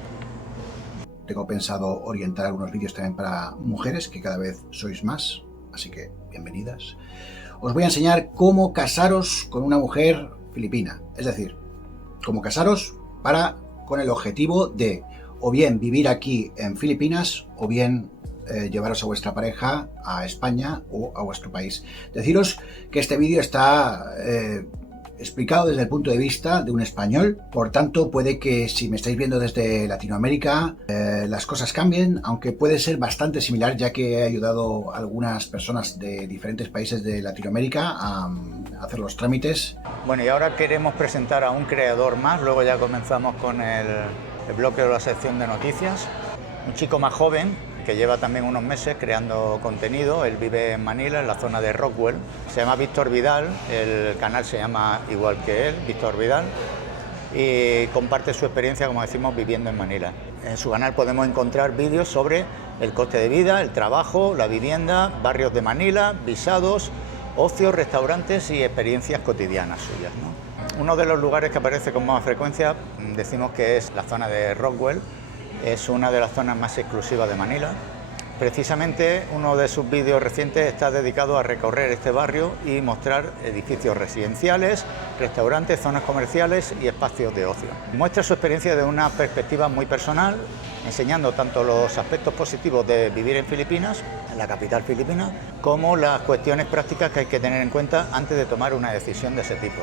Tengo pensado orientar algunos vídeos también para mujeres, que cada vez sois más, así que bienvenidas. Os voy a enseñar cómo casaros con una mujer filipina, es decir, cómo casaros con el objetivo de o bien vivir aquí en Filipinas o bien llevaros a vuestra pareja a España o a vuestro país. Deciros que este vídeo está explicado desde el punto de vista de un español, por tanto puede que si me estáis viendo desde Latinoamérica las cosas cambien, aunque puede ser bastante similar, ya que he ayudado a algunas personas de diferentes países de Latinoamérica a hacer los trámites. Bueno, y ahora queremos presentar a un creador más, luego ya comenzamos con el bloque de la sección de noticias. Un chico más joven que lleva también unos meses creando contenido. Él vive en Manila, en la zona de Rockwell. Se llama Víctor Vidal, el canal se llama igual que él, Víctor Vidal, y comparte su experiencia, como decimos, viviendo en Manila. En su canal podemos encontrar vídeos sobre el coste de vida, el trabajo, la vivienda, barrios de Manila, visados, ocio, restaurantes y experiencias cotidianas suyas, ¿no? Uno de los lugares que aparece con más frecuencia, decimos que es la zona de Rockwell. Es una de las zonas más exclusivas de Manila. Precisamente uno de sus vídeos recientes está dedicado a recorrer este barrio y mostrar edificios residenciales, restaurantes, zonas comerciales y espacios de ocio. Muestra su experiencia de una perspectiva muy personal, enseñando tanto los aspectos positivos de vivir en Filipinas, en la capital filipina, como las cuestiones prácticas que hay que tener en cuenta antes de tomar una decisión de ese tipo.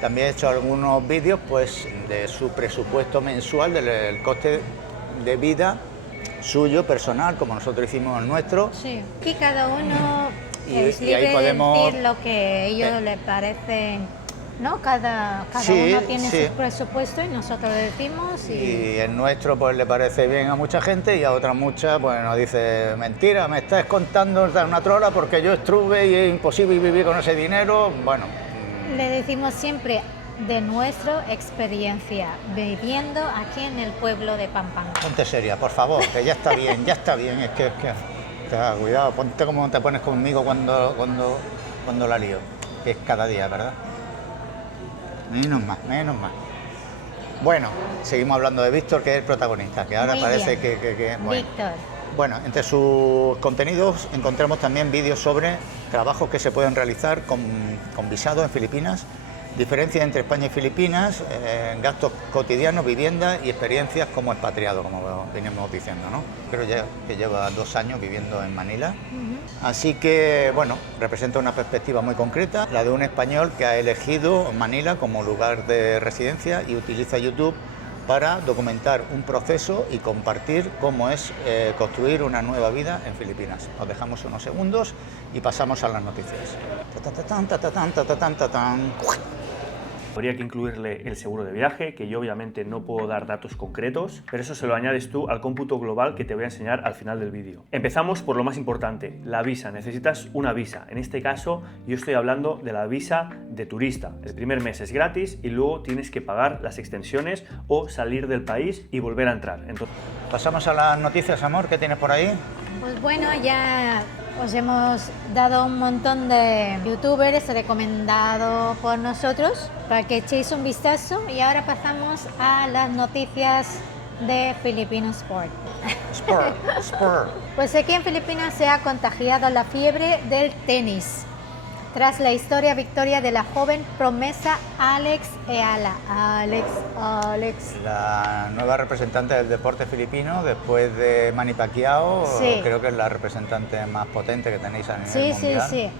También he hecho algunos vídeos pues, de su presupuesto mensual, del coste de vida suyo, personal, como nosotros hicimos el nuestro. Sí, aquí cada uno es y libre ahí podemos de decir lo que a ellos les parece, ¿no? Cada sí, uno tiene sí. su presupuesto y nosotros decimos. Y el nuestro pues le parece bien a mucha gente y a otras muchas pues nos dice, mentira, me estás contando una trola porque yo estuve y es imposible vivir con ese dinero. Bueno. Le decimos siempre de nuestra experiencia viviendo aquí en el pueblo de Pampanga. Ponte seria, por favor, que ya está bien, es que cuidado, ponte como te pones conmigo cuando la lío, que es cada día, ¿verdad? Menos más. Bueno, seguimos hablando de Víctor, que es el protagonista, que ahora muy parece bien. que bueno. Víctor. Bueno, entre sus contenidos encontramos también vídeos sobre trabajos que se pueden realizar con visado en Filipinas, diferencias entre España y Filipinas, gastos cotidianos, vivienda y experiencias como expatriado, como venimos diciendo, ¿no? Creo ya que lleva 2 años viviendo en Manila. Así que, bueno, representa una perspectiva muy concreta, la de un español que ha elegido Manila como lugar de residencia y utiliza YouTube para documentar un proceso y compartir cómo es construir una nueva vida en Filipinas. Os dejamos unos segundos y pasamos a las noticias. Habría que incluirle el seguro de viaje, que yo obviamente no puedo dar datos concretos, pero eso se lo añades tú al cómputo global que te voy a enseñar al final del vídeo. Empezamos por lo más importante, la visa. Necesitas una visa. En este caso yo estoy hablando de la visa de turista. El primer mes es gratis y luego tienes que pagar las extensiones o salir del país y volver a entrar. Entonces... Pasamos a las noticias, amor, ¿qué tienes por ahí? Pues bueno, ya os hemos dado un montón de youtubers recomendados por nosotros para que echéis un vistazo, y ahora pasamos a las noticias de Filipino Sport. Sport. Pues aquí en Filipinas se ha contagiado la fiebre del tenis tras la histórica victoria de la joven promesa Alex Eala. Alex. La nueva representante del deporte filipino, después de Manny Pacquiao, sí. Creo que es la representante más potente que tenéis a nivel mundial. Sí.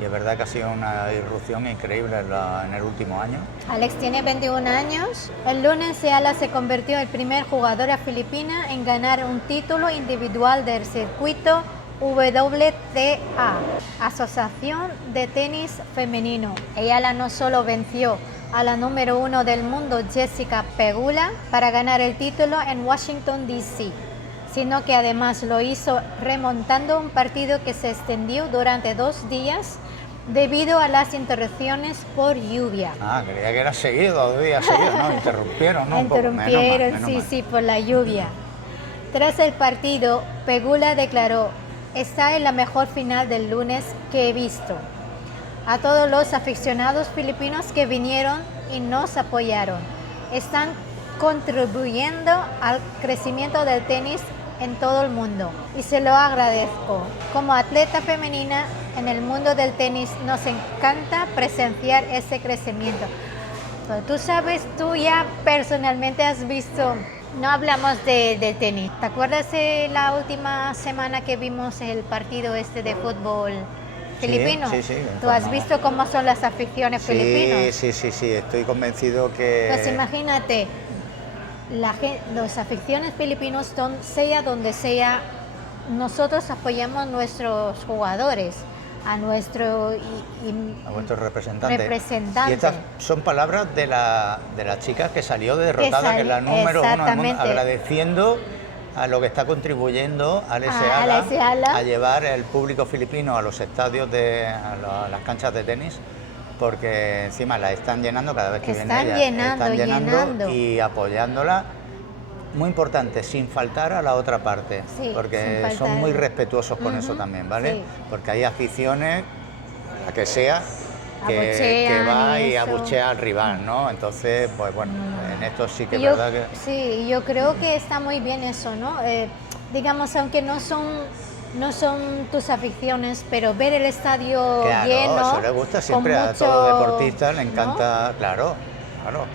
Y es verdad que ha sido una irrupción increíble en el último año. Alex tiene 21 años. El lunes Eala se convirtió en el primer jugadora filipina en ganar un título individual del circuito WTA, Asociación de Tenis Femenino. Ella no solo venció a la número 1 del mundo, Jessica Pegula, para ganar el título en Washington, D.C., sino que además lo hizo remontando un partido que se extendió durante 2 días debido a las interrupciones por lluvia. Ah, creía que era seguido, 2 días seguidos, no, interrumpieron, ¿no? Interrumpieron, Menos mal. sí, por la lluvia. Tras el partido, Pegula declaró: "Esta es la mejor final del lunes que he visto". A todos los aficionados filipinos que vinieron y nos apoyaron, están contribuyendo al crecimiento del tenis en todo el mundo y se lo agradezco. Como atleta femenina en el mundo del tenis nos encanta presenciar ese crecimiento. Pero tú sabes, tú ya personalmente has visto, no hablamos del tenis, ¿te acuerdas de la última semana que vimos el partido de fútbol filipino? Sí, sí. ¿Tú has visto cómo son las aficiones filipinas? Sí, estoy convencido que... Pues imagínate, las aficiones filipinos son, sea donde sea, nosotros apoyamos a nuestros jugadores, a nuestros representantes. Y estas son palabras de la chica que salió derrotada, que es la número 1 del mundo, agradeciendo a lo que está contribuyendo Alex Eala a llevar el público filipino a los estadios, a las canchas de tenis, porque encima la están llenando cada vez que viene ella. Están llenando y apoyándola. Muy importante, sin faltar a la otra parte, porque son muy respetuosos con eso también, ¿vale? Sí. Porque hay aficiones, la que sea, que va y abuchea al rival, ¿no? Entonces, pues bueno, en esto sí que es verdad que... Sí, yo creo que está muy bien eso, ¿no? Digamos, aunque no son tus aficiones, pero ver el estadio lleno... Eso le gusta siempre a todo deportista, le encanta, ¿no? Claro.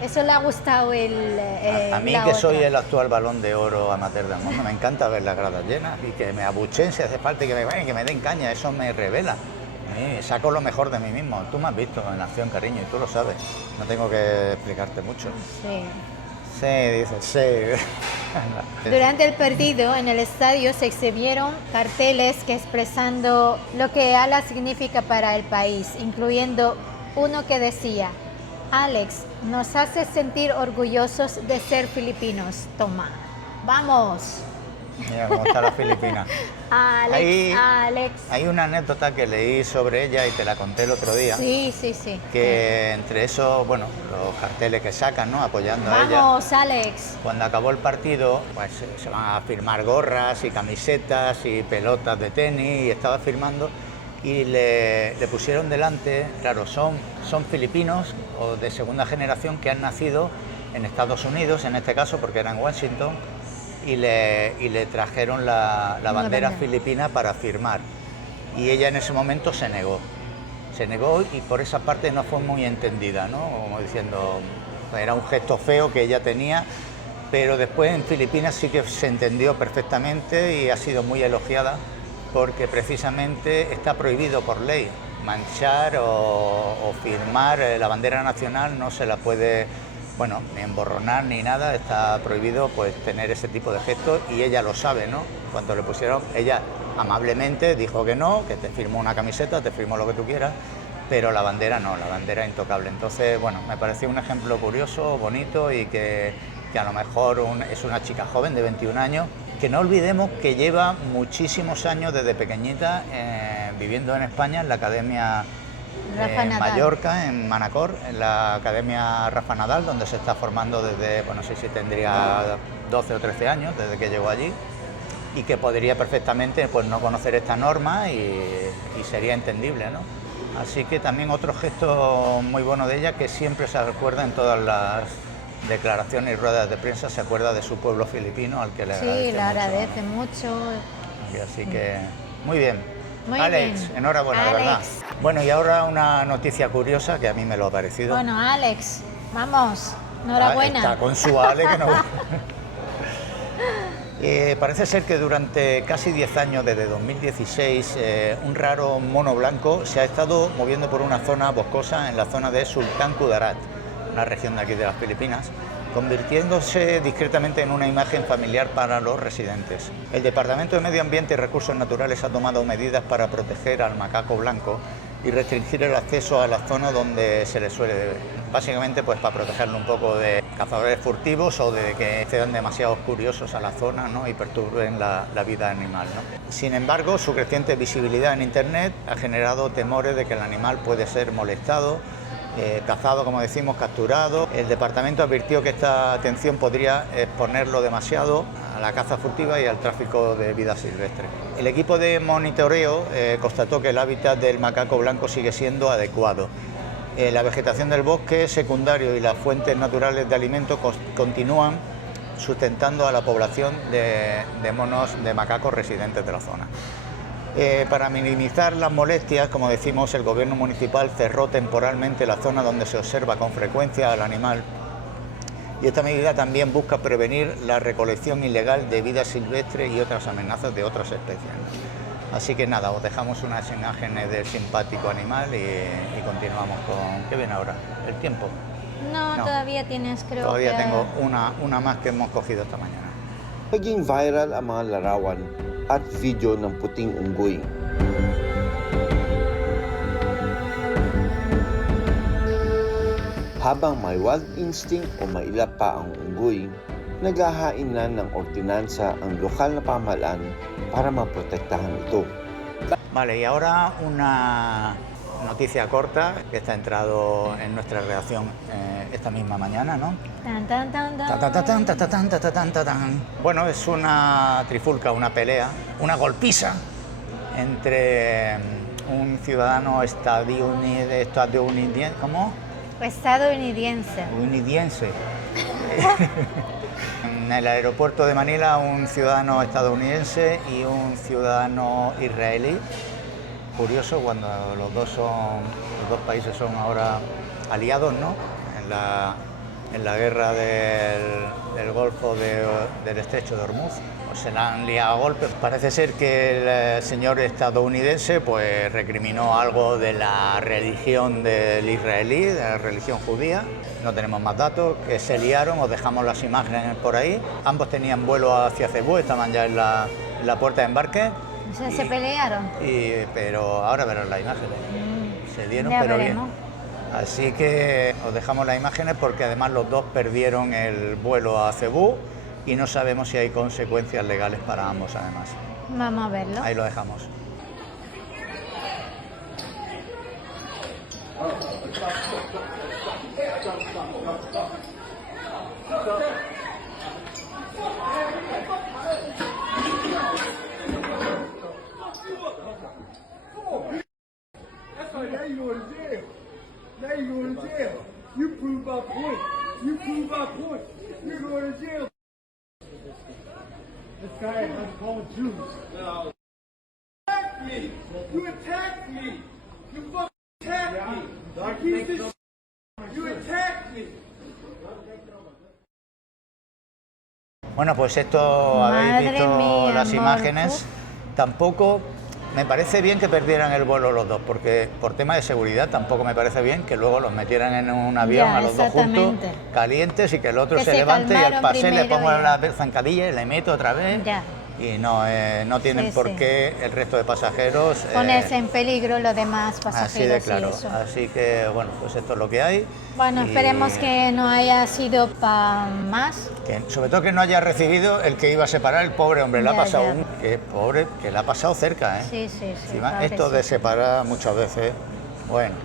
Eso le ha gustado a mí, que soy el actual Balón de Oro amateur del mundo, me encanta ver las gradas llenas y que me abucheen si hace falta y que me den caña, eso me revela. Saco lo mejor de mí mismo. Tú me has visto en acción, cariño, y tú lo sabes. No tengo que explicarte mucho. Sí, dices, sí. Durante el partido en el estadio se exhibieron carteles que expresando lo que ALA significa para el país, incluyendo uno que decía: "Alex, nos hace sentir orgullosos de ser filipinos. Toma, vamos". Mira cómo está la Filipina. Alex. Hay una anécdota que leí sobre ella y te la conté el otro día. Sí. Que entre esos, bueno, los carteles que sacan, ¿no? Apoyando a ella. Vamos, Alex. Cuando acabó el partido, pues se van a firmar gorras y camisetas y pelotas de tenis y estaba firmando y le pusieron delante, claro, son filipinos o de segunda generación que han nacido en Estados Unidos, en este caso, porque era en Washington, y le trajeron la bandera filipina para firmar. Y ella en ese momento se negó y por esa parte no fue muy entendida, ¿no? Como diciendo, era un gesto feo que ella tenía, pero después en Filipinas sí que se entendió perfectamente y ha sido muy elogiada, porque precisamente está prohibido por ley manchar o firmar la bandera nacional, no se la puede, bueno, ni emborronar ni nada, está prohibido pues tener ese tipo de gestos y ella lo sabe, ¿no? Cuando le pusieron, ella amablemente dijo que no, que te firmó una camiseta, te firmó lo que tú quieras, pero la bandera no, la bandera intocable. Entonces, bueno, me pareció un ejemplo curioso, bonito y que a lo mejor es una chica joven de 21 años, que no olvidemos que lleva muchísimos años desde pequeñita viviendo en España, en la Academia Mallorca, en Manacor, en la Academia Rafa Nadal, donde se está formando desde, bueno, no sé si tendría 12 o 13 años, desde que llegó allí, y que podría perfectamente pues, no conocer esta norma y sería entendible, ¿no? Así que también otro gesto muy bueno de ella, que siempre se recuerda en todas las declaraciones y ruedas de prensa, se acuerda de su pueblo filipino, al que le agradece mucho. Sí, le agradece mucho. Así que, muy bien. Muy Alex, bien. enhorabuena, Alex. de verdad. Bueno, y ahora una noticia curiosa que a mí me lo ha parecido. Bueno, Alex, vamos, enhorabuena. Está con su Ale, que no... parece ser que durante casi 10 años, desde 2016, un raro mono blanco se ha estado moviendo por una zona boscosa en la zona de Sultan Kudarat, una región de aquí de las Filipinas, convirtiéndose discretamente en una imagen familiar para los residentes. El Departamento de Medio Ambiente y Recursos Naturales ha tomado medidas para proteger al macaco blanco y restringir el acceso a la zona donde se le suele ver. Básicamente pues para protegerlo un poco de cazadores furtivos o de que sean demasiado curiosos a la zona, ¿no? Y perturben la vida animal, ¿no? Sin embargo, su creciente visibilidad en Internet ha generado temores de que el animal puede ser molestado, cazado, como decimos, capturado. El departamento advirtió que esta atención podría exponerlo demasiado a la caza furtiva y al tráfico de vida silvestre. El equipo de monitoreo constató que el hábitat del macaco blanco sigue siendo adecuado. La vegetación del bosque secundario y las fuentes naturales de alimento continúan sustentando a la población de monos de macacos residentes de la zona. Para minimizar las molestias, como decimos, el gobierno municipal cerró temporalmente la zona donde se observa con frecuencia al animal, y esta medida también busca prevenir la recolección ilegal de vida silvestre y otras amenazas de otras especies. Así que nada, os dejamos unas imágenes del simpático animal y continuamos con... ¿Qué viene ahora? ¿El tiempo? No, todavía tienes, creo Todavía que... tengo una más que hemos cogido esta mañana. Naging viral ang mga larawan at video ng puting unggoy. Habang may wild instinct o mailap pa ang unggoy, naghahain na ng ordinansa ang lokal na pamahalaan para maprotektahan ito. Vale, y ahora una noticia corta que está entrado en nuestra redacción esta misma mañana, ¿no? Tan, tan, tan, tan. Ta, ta, tan, ta, ta, tan, ta, ta, tan, ta, tan. Bueno, es una trifulca, una pelea, una golpiza entre un ciudadano estadounidense, ¿cómo? Estadounidense. En el aeropuerto de Manila, un ciudadano estadounidense y un ciudadano israelí. Curioso cuando los dos países son ahora aliados, ¿no? En la guerra del Golfo del Estrecho de Hormuz, pues se la han liado a golpes. Parece ser que el señor estadounidense pues recriminó algo de la religión del israelí, de la religión judía. No tenemos más datos, que se liaron, os dejamos las imágenes por ahí. Ambos tenían vuelo hacia Cebú, estaban ya en la puerta de embarque. O sea, se pelearon. Pero ahora verán las imágenes. Se dieron, Ya pero veremos. bien. Así que os dejamos las imágenes porque además los dos perdieron el vuelo a Cebú y no sabemos si hay consecuencias legales para ambos además. Vamos a verlo. Ahí lo dejamos. Bueno, pues esto habéis visto mía, las Marco. imágenes. Tampoco me parece bien que perdieran el vuelo los dos, porque por tema de seguridad tampoco me parece bien que luego los metieran en un avión Ya, a los dos juntos, exactamente. calientes, y que el otro Que se se levante y al calmaron pasé le primero pongo ya. la zancadilla y le meto otra vez. Ya. Y no tienen Sí, por sí. qué el resto de pasajeros Ponerse en peligro los demás pasajeros. así de claro. Y eso. Así que bueno, pues esto es lo que hay. Bueno, Y esperemos que no haya sido para más. que, sobre todo que no haya recibido el que iba a separar, el pobre hombre, le ha Ya, pasado ya. que le ha pasado cerca, ¿eh? Sí, sí, sí. Encima, claro que esto sí. de separar muchas veces. Bueno,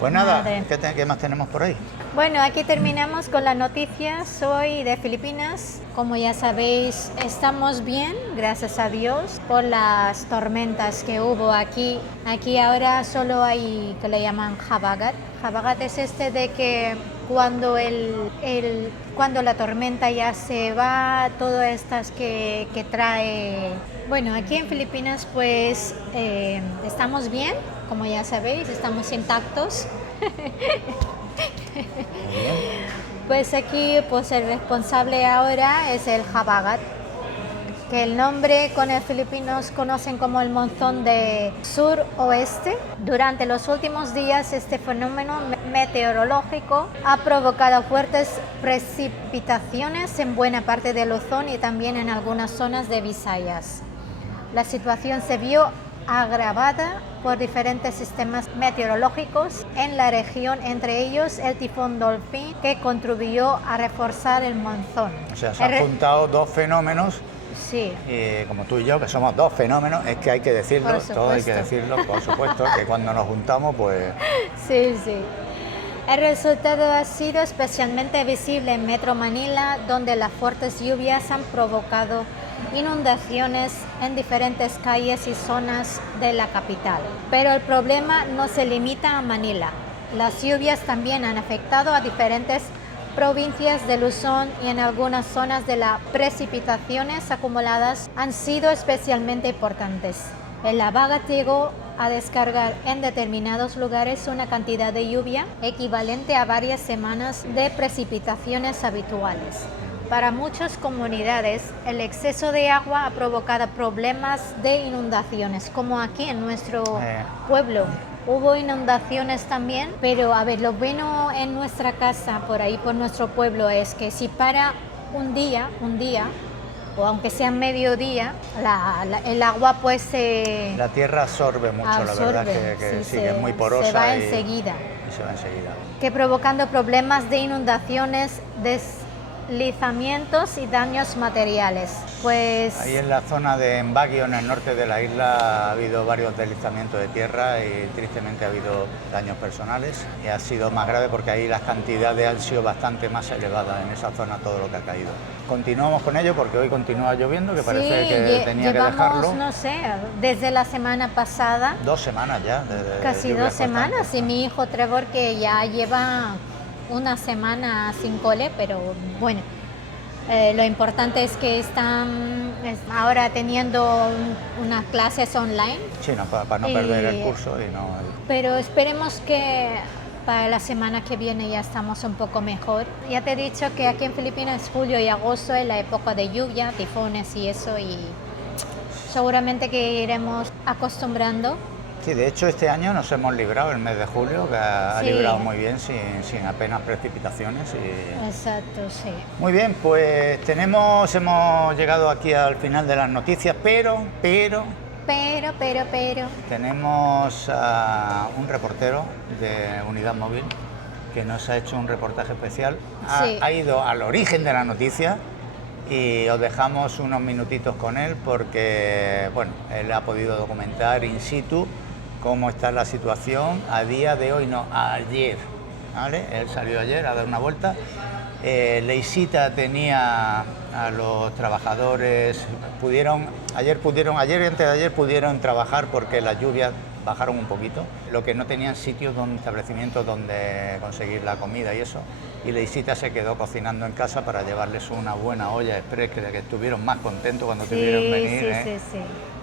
pues nada, Madre. ¿qué más tenemos por ahí? Bueno, aquí terminamos con las noticias hoy de Filipinas. Como ya sabéis, estamos bien, gracias a Dios, por las tormentas que hubo aquí. Aquí ahora solo hay, que le llaman habagat. Habagat es de que cuando cuando la tormenta ya se va, todas estas que trae... Bueno, aquí en Filipinas pues estamos bien, como ya sabéis, estamos intactos. Pues aquí pues el responsable ahora es el habagat. que el nombre con el filipinos conocen como el monzón de sur-oeste. Durante los últimos días este fenómeno meteorológico ha provocado fuertes precipitaciones en buena parte de Luzón y también en algunas zonas de Visayas. La situación se vio agravada por diferentes sistemas meteorológicos en la región, entre ellos el tifón Dolphin, que contribuyó a reforzar el monzón. O sea, se han juntado dos fenómenos. Sí. Y como tú y yo, que somos dos fenómenos, es que hay que decirlo, todo hay que decirlo, por supuesto, que cuando nos juntamos, pues... Sí, sí. El resultado ha sido especialmente visible en Metro Manila, donde las fuertes lluvias han provocado inundaciones en diferentes calles y zonas de la capital. Pero el problema no se limita a Manila. Las lluvias también han afectado a diferentes provincias de Luzón y en algunas zonas de las precipitaciones acumuladas han sido especialmente importantes. El Lavaga llegó a descargar en determinados lugares una cantidad de lluvia equivalente a varias semanas de precipitaciones habituales. Para muchas comunidades, el exceso de agua ha provocado problemas de inundaciones, como aquí en nuestro pueblo. Hubo inundaciones también, pero a ver, lo bueno en nuestra casa, por ahí por nuestro pueblo, es que si para un día, o aunque sea mediodía, el agua pues La tierra absorbe mucho, la verdad que sí, que es muy porosa. Se va enseguida. Y se va enseguida. Que provocando problemas de inundaciones, deslizamientos y daños materiales. Pues ahí en la zona de Baguio, en el norte de la isla, ha habido varios deslizamientos de tierra y tristemente ha habido daños personales, y ha sido más grave porque ahí las cantidades han sido bastante más elevadas en esa zona, todo lo que ha caído. Continuamos con ello porque hoy continúa lloviendo, que parece que tenía que dejarlo. No sé, desde la semana pasada. 2 semanas ya. Casi 2 semanas, y mi hijo Trevor, que ya lleva una semana sin cole, pero bueno, lo importante es que están ahora teniendo unas clases online. Sí, no, para no perder el curso. Pero esperemos que para la semana que viene ya estamos un poco mejor. Ya te he dicho que aquí en Filipinas julio y agosto es la época de lluvia, tifones y eso, y seguramente que iremos acostumbrando. Sí, de hecho este año nos hemos librado el mes de julio, que ha librado muy bien, sin apenas precipitaciones. Exacto, sí. Muy bien, pues hemos llegado aquí al final de las noticias, pero tenemos a un reportero de Unidad Móvil que nos ha hecho un reportaje especial. Ha ido al origen de la noticia y os dejamos unos minutitos con él porque, bueno, él ha podido documentar in situ cómo está la situación a día de hoy, no, ayer, ¿vale? Él salió ayer a dar una vuelta. Leisita tenía a los trabajadores, ayer y antes de ayer pudieron trabajar porque las lluvias bajaron un poquito, lo que no tenían sitios, establecimientos donde conseguir la comida y eso, y Leisita se quedó cocinando en casa para llevarles una buena olla express, que estuvieron más contentos cuando tuvieron venir. Sí.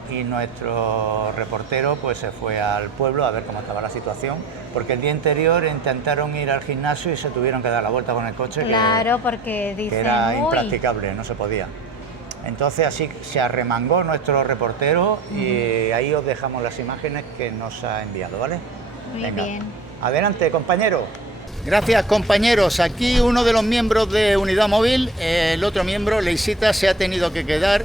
Y nuestro reportero pues se fue al pueblo a ver cómo estaba la situación, porque el día anterior intentaron ir al gimnasio y se tuvieron que dar la vuelta con el coche, porque dicen, que era impracticable, no se podía. Entonces así se arremangó nuestro reportero y ahí os dejamos las imágenes que nos ha enviado, ¿vale? Muy bien. Adelante, compañero. Gracias, compañeros. Aquí uno de los miembros de Unidad Móvil, el otro miembro, Leisita, se ha tenido que quedar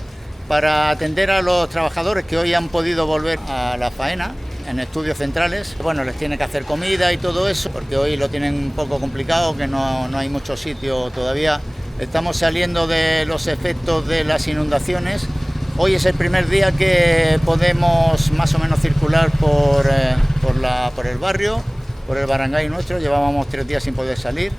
para atender a los trabajadores que hoy han podido volver a la faena en estudios centrales. Bueno, les tiene que hacer comida y todo eso, porque hoy lo tienen un poco complicado, que no hay mucho sitio todavía. Estamos saliendo de los efectos de las inundaciones. Hoy es el primer día que podemos más o menos circular por el barrio, por el barangay nuestro. Llevábamos 3 días sin poder salir.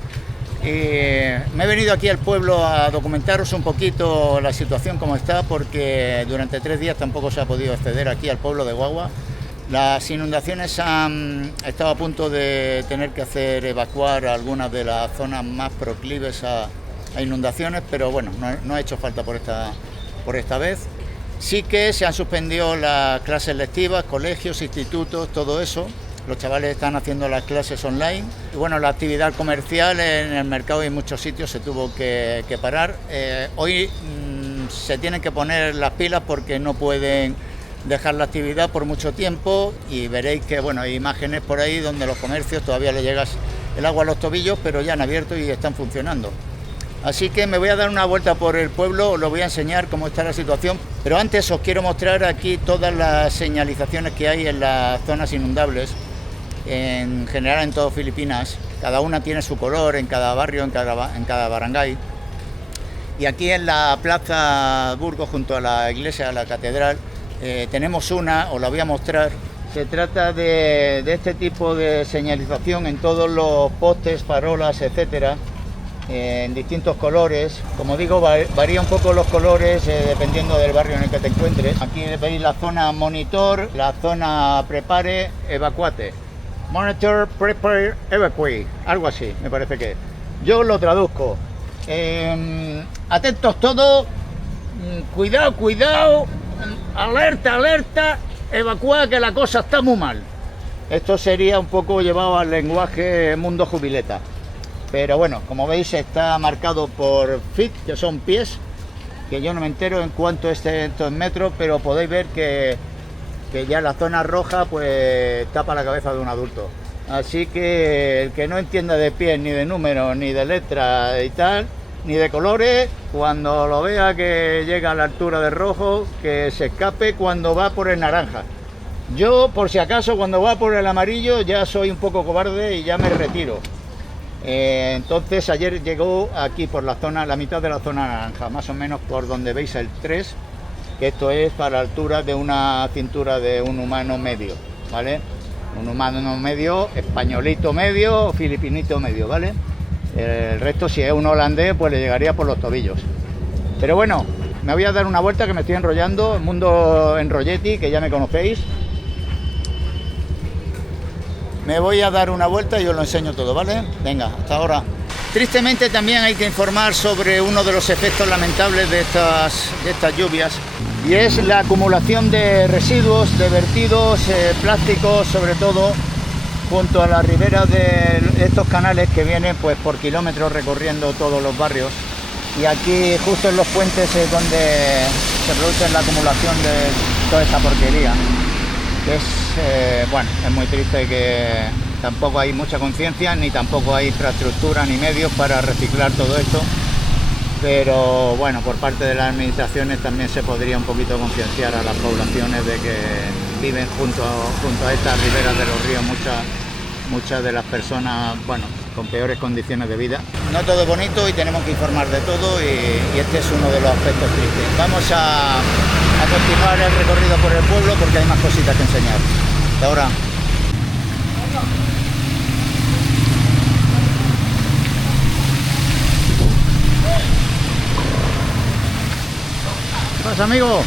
Y me he venido aquí al pueblo a documentaros un poquito la situación como está, porque durante 3 días tampoco se ha podido acceder aquí al pueblo de Guagua. Las inundaciones han estado a punto de tener que hacer evacuar algunas de las zonas más proclives a inundaciones, pero bueno, no ha hecho falta por esta vez. Sí que se han suspendido las clases lectivas, colegios, institutos, todo eso. Los chavales están haciendo las clases online. Y bueno, la actividad comercial en el mercado y en muchos sitios se tuvo que parar. Hoy se tienen que poner las pilas porque no pueden dejar la actividad por mucho tiempo, y veréis que bueno, hay imágenes por ahí donde los comercios todavía le llega el agua a los tobillos, pero ya han abierto y están funcionando. Así que me voy a dar una vuelta por el pueblo, os lo voy a enseñar cómo está la situación, pero antes os quiero mostrar aquí todas las señalizaciones que hay en las zonas inundables, en general en todo Filipinas. Cada una tiene su color en cada barrio, en cada barangay. Y aquí en la Plaza Burgos, junto a la iglesia, a la catedral, tenemos una, os la voy a mostrar. Se trata de este tipo de señalización en todos los postes, farolas, etcétera, en distintos colores. Como digo, varía un poco los colores dependiendo del barrio en el que te encuentres. Aquí veis la zona monitor, la zona prepare, evacuate. Monitor, prepare, evacue, algo así, me parece que es. Yo lo traduzco. Atentos todos, cuidado, cuidado, alerta, alerta, evacúa que la cosa está muy mal. Esto sería un poco llevado al lenguaje mundo jubileta. Pero bueno, como veis está marcado por feet, que son pies, que yo no me entero en cuánto es esto en metros, pero podéis ver que ya la zona roja pues tapa la cabeza de un adulto. Así que el que no entienda de pies, ni de números, ni de letras y tal, ni de colores, cuando lo vea que llega a la altura del rojo, que se escape cuando va por el naranja. Yo, por si acaso, cuando va por el amarillo ya soy un poco cobarde y ya me retiro. Entonces ayer llegó aquí por la zona, la mitad de la zona naranja, más o menos por donde veis el 3, que esto es para la altura de una cintura de un humano medio, ¿vale? Un humano medio, españolito medio, filipinito medio, ¿vale? El resto, si es un holandés, pues le llegaría por los tobillos. Pero bueno, me voy a dar una vuelta, que me estoy enrollando, el mundo enrolletti, que ya me conocéis. Me voy a dar una vuelta y os lo enseño todo, ¿vale? Venga, hasta ahora. Tristemente también hay que informar sobre uno de los efectos lamentables de estas lluvias, y es la acumulación de residuos, de vertidos plásticos, sobre todo junto a la ribera de estos canales que vienen pues por kilómetros recorriendo todos los barrios. Y aquí justo en los puentes es donde se produce la acumulación de toda esta porquería. Bueno, es muy triste que tampoco hay mucha conciencia, ni tampoco hay infraestructura ni medios para reciclar todo esto, pero bueno, por parte de las administraciones también se podría un poquito concienciar a las poblaciones de que viven junto a estas riberas de los ríos muchas de las personas, bueno, con peores condiciones de vida. No todo es bonito y tenemos que informar de todo, y este es uno de los aspectos tristes. Vamos a continuar el recorrido por el pueblo porque hay más cositas que enseñar. Hasta ahora. ¿Qué pasa, amigo?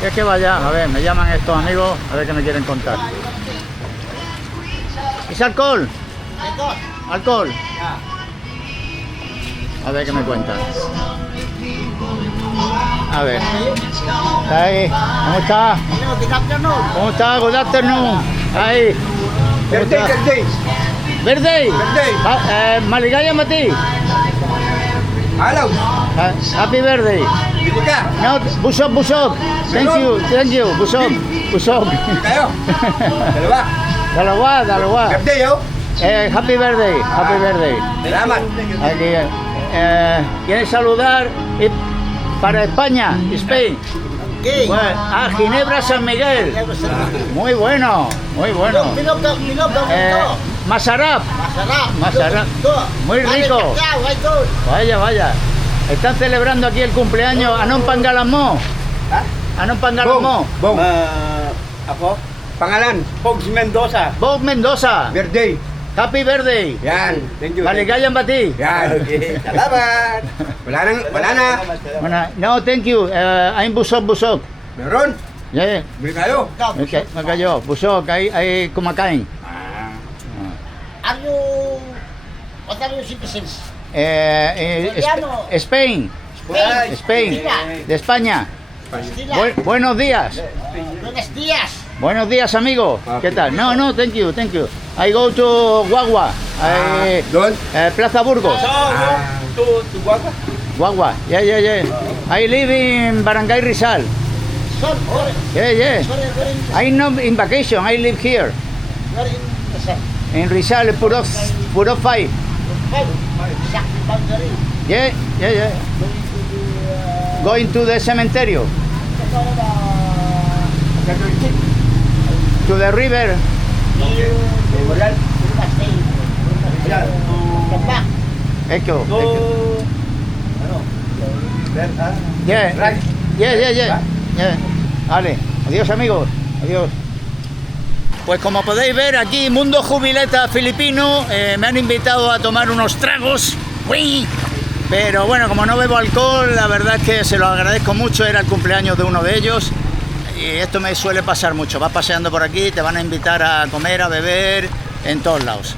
¿Qué es que vaya? A ver, me llaman estos amigos a ver qué me quieren contar. ¿Es alcohol? ¿Alcohol? A ver qué me cuentan. A ver. ¿Está ahí? ¿Cómo está? ¿Cómo está? Good afternoon. Ahí. Birthday. Maligaya Mati. Hello. Happy birthday. No, Busok. Thank you. Busok. Dalo va. Happy birthday. Aquí. ¿Quieres saludar para España? Spain. Bueno, Ginebra San Miguel. Muy bueno. Masarap. Muy rico. Vaya. Están celebrando aquí el cumpleaños Anon Pangalamó. Anon Pangalamó. Pangalan, Bob Mendoza. Birthday. Happy birthday. Yan, thank you. Maligayang bati. Yan, okay. Salamat. Wala na. No, thank you. I'm Busok. Meron? Yeah. Bili kayo. Okay, magayo. Busok, ay kumakain. What are your citizens? Spain. De España. Buenos días. Buenos días, amigo. ¿Qué tal? No, thank you. I go to Guagua. Plaza Burgos. To Guagua? Guagua, yeah. I live in Barangay Rizal. Yeah. I'm not in vacation. I live here. Where in Rizal? In Rizal, Puro 5. Exactly boundary. Yeah. Going to the cemetery. To the river. Echo. Yeah. Vale, adiós amigos, adiós. Pues como podéis ver aquí, Mundo Jubileta Filipino, me han invitado a tomar unos tragos. ¡Uy! Pero bueno, como no bebo alcohol, la verdad es que se lo agradezco mucho, era el cumpleaños de uno de ellos. Y esto me suele pasar mucho, vas paseando por aquí, te van a invitar a comer, a beber, en todos lados.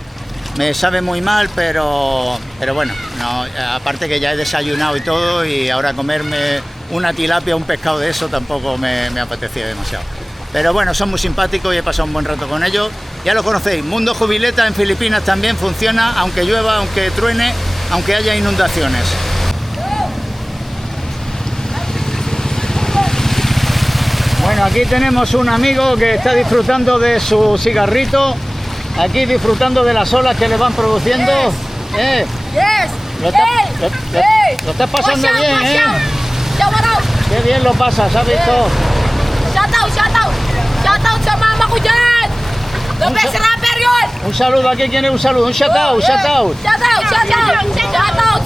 Me sabe muy mal, pero bueno, no, aparte que ya he desayunado y todo, y ahora comerme una tilapia, un pescado de eso tampoco me apetecía demasiado. Pero bueno, son muy simpáticos y he pasado un buen rato con ellos. Ya lo conocéis, Mundo Jubileta en Filipinas también funciona, aunque llueva, aunque truene, aunque haya inundaciones. Bueno, aquí tenemos un amigo que está disfrutando de su cigarrito, aquí disfrutando de las olas que le van produciendo. Lo estás pasando bien, ¿eh? Qué bien lo pasas, ¿has visto? Shoutout sa mama ko dyan! The best rapper yun! Un saludo, ¿a quién quiere un saludo? Un shoutout. Shoutout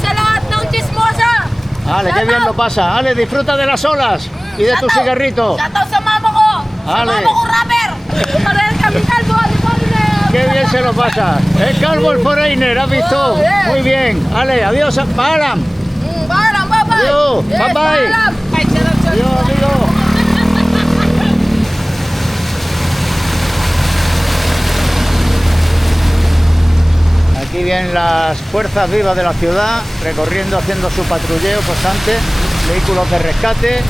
sa lahat ng chismosa! Ale, qué bien lo pasa. Ale, disfruta de las olas y de tu cigarrito. Shoutout sa mama ko! Sa mama ko rapper! Parehas kami kalbo! Qué bien se lo pasa. El calvo, el foreigner, ¿has visto? Muy bien. Ale, adiós, Paalam. Paalam, bye bye! Adiós, bye bye. Adiós, amigo. Aquí vienen las fuerzas vivas de la ciudad, recorriendo, haciendo su patrulleo constante, vehículos de rescate.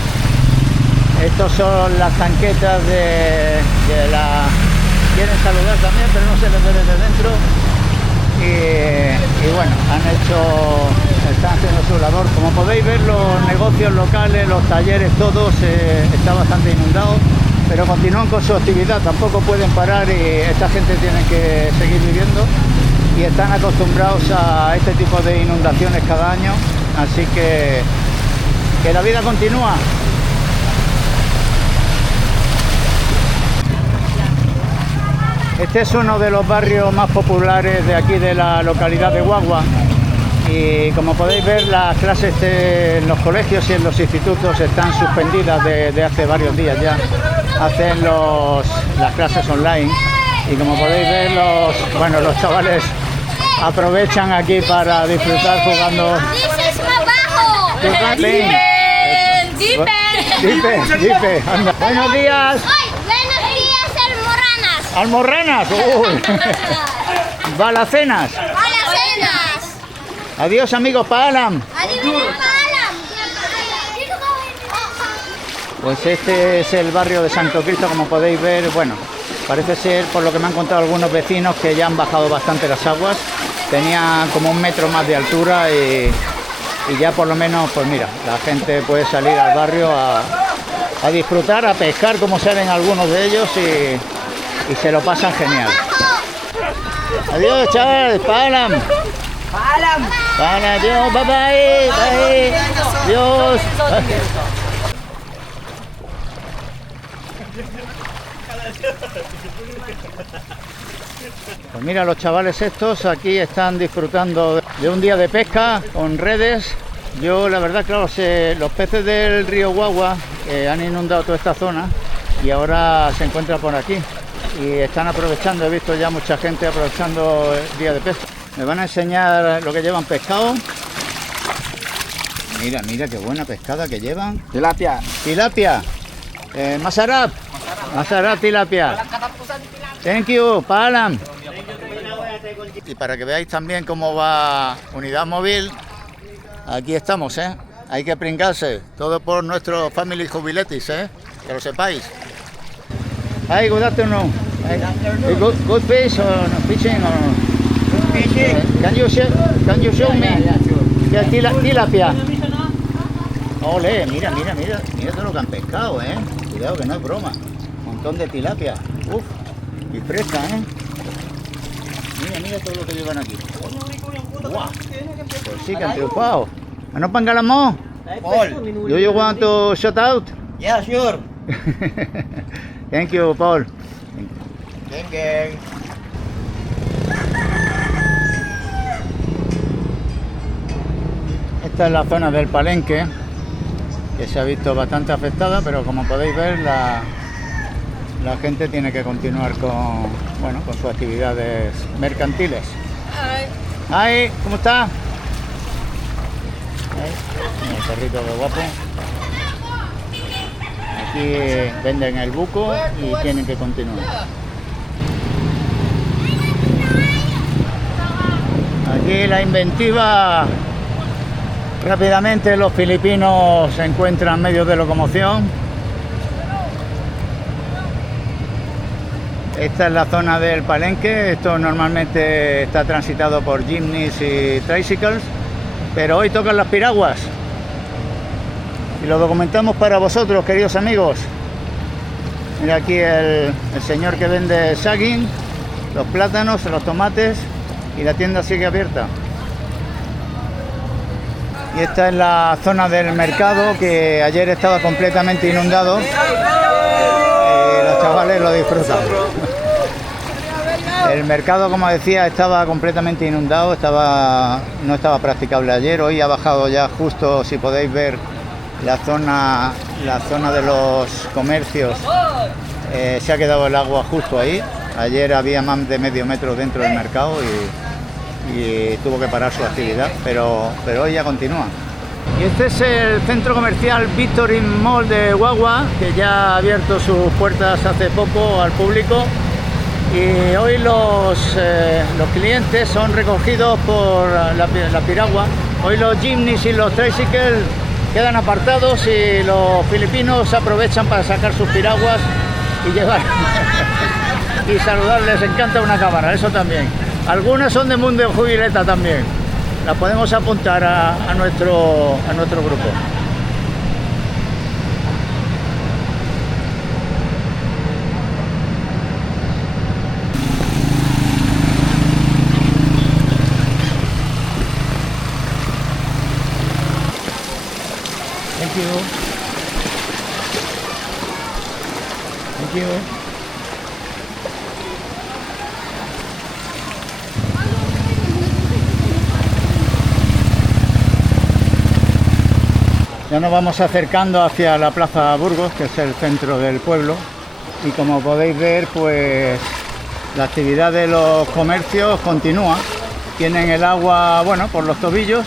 Estos son las tanquetas de la... Quieren saludar también, pero no se les ve desde dentro. Y bueno, están haciendo su labor. Como podéis ver, los negocios locales, los talleres, todos está bastante inundado, pero continúan con su actividad, tampoco pueden parar y esta gente tiene que seguir viviendo. Y están acostumbrados a este tipo de inundaciones cada año, así que la vida continúa. Este es uno de los barrios más populares de aquí de la localidad de Guagua y como podéis ver, las clases en los colegios y en los institutos están suspendidas de hace varios días ya. Hacen las clases online y como podéis ver, los chavales aprovechan aquí para disfrutar jugando. Dipe, anda. Buenos días. Almorranas. Balacenas. Adiós amigos, Paalam. Pues este es el barrio de Santo Cristo, como podéis ver. Bueno, parece ser, por lo que me han contado algunos vecinos, que ya han bajado bastante las aguas. Tenían como 1 metro más de altura y ya por lo menos, pues mira, la gente puede salir al barrio a disfrutar, a pescar como salen algunos de ellos y se lo pasan genial. Adiós, chavales, Paalam. Adiós, bye bye. Adiós. Pues mira, los chavales estos aquí están disfrutando de un día de pesca con redes. Yo la verdad, claro, los peces del río Guagua han inundado toda esta zona y ahora se encuentran por aquí y están aprovechando, he visto ya mucha gente aprovechando el día de pesca. Me van a enseñar lo que llevan pescado. Mira qué buena pescada que llevan. Tilapia. Masarap tilapia. Thank you, Paalam. Y para que veáis también cómo va Unidad Móvil, aquí estamos, hay que pringarse, todo por nuestro Family Jubiletis, que lo sepáis. Hi, good afternoon. Good fish or fishing or fishing? Can you show me? Yeah, tilapia. Ole, mira todo lo que han pescado, Cuidado que no es broma. Un montón de tilapia. Uf, y fresca, Mira todo lo que llevan aquí. Guau. Pues sí que han triunfado. ¿No pangalamos? Paul, do you want to shout out? Yeah, sure. Thank you, Paul. Gang. Esta es la zona del Palenque, que se ha visto bastante afectada, pero como podéis ver, la gente tiene que continuar con sus actividades mercantiles. Ay, ¿cómo está? El perrito de guapo. Aquí venden el buco y tienen que continuar. Aquí la inventiva. Rápidamente los filipinos se encuentran medios de locomoción. Esta es la zona del Palenque. Esto normalmente está transitado por jeepneys y tricycles, pero hoy tocan las piraguas y lo documentamos para vosotros, queridos amigos. Mira aquí el señor que vende saging, los plátanos, los tomates, y la tienda sigue abierta. Y esta es la zona del mercado, que ayer estaba completamente inundado y los chavales lo disfrutan. El mercado, como decía, estaba completamente inundado, no estaba practicable ayer. Hoy ha bajado ya justo, si podéis ver, la zona de los comercios. Se ha quedado el agua justo ahí. Ayer había más de medio metro dentro del mercado y tuvo que parar su actividad, pero hoy ya continúa. Y este es el centro comercial Victory Mall de Guagua, que ya ha abierto sus puertas hace poco al público, y hoy los clientes son recogidos por la piragua. Hoy los jeepneys y los tricycles quedan apartados y los filipinos aprovechan para sacar sus piraguas y llevar y saludarles. Les encanta una cámara, eso también. Algunas son de Mundo Jubileta también. Las podemos apuntar a nuestro grupo. Thank you. Thank you. Ya nos vamos acercando hacia la Plaza Burgos, que es el centro del pueblo, y como podéis ver, pues la actividad de los comercios continúa. Tienen el agua, por los tobillos,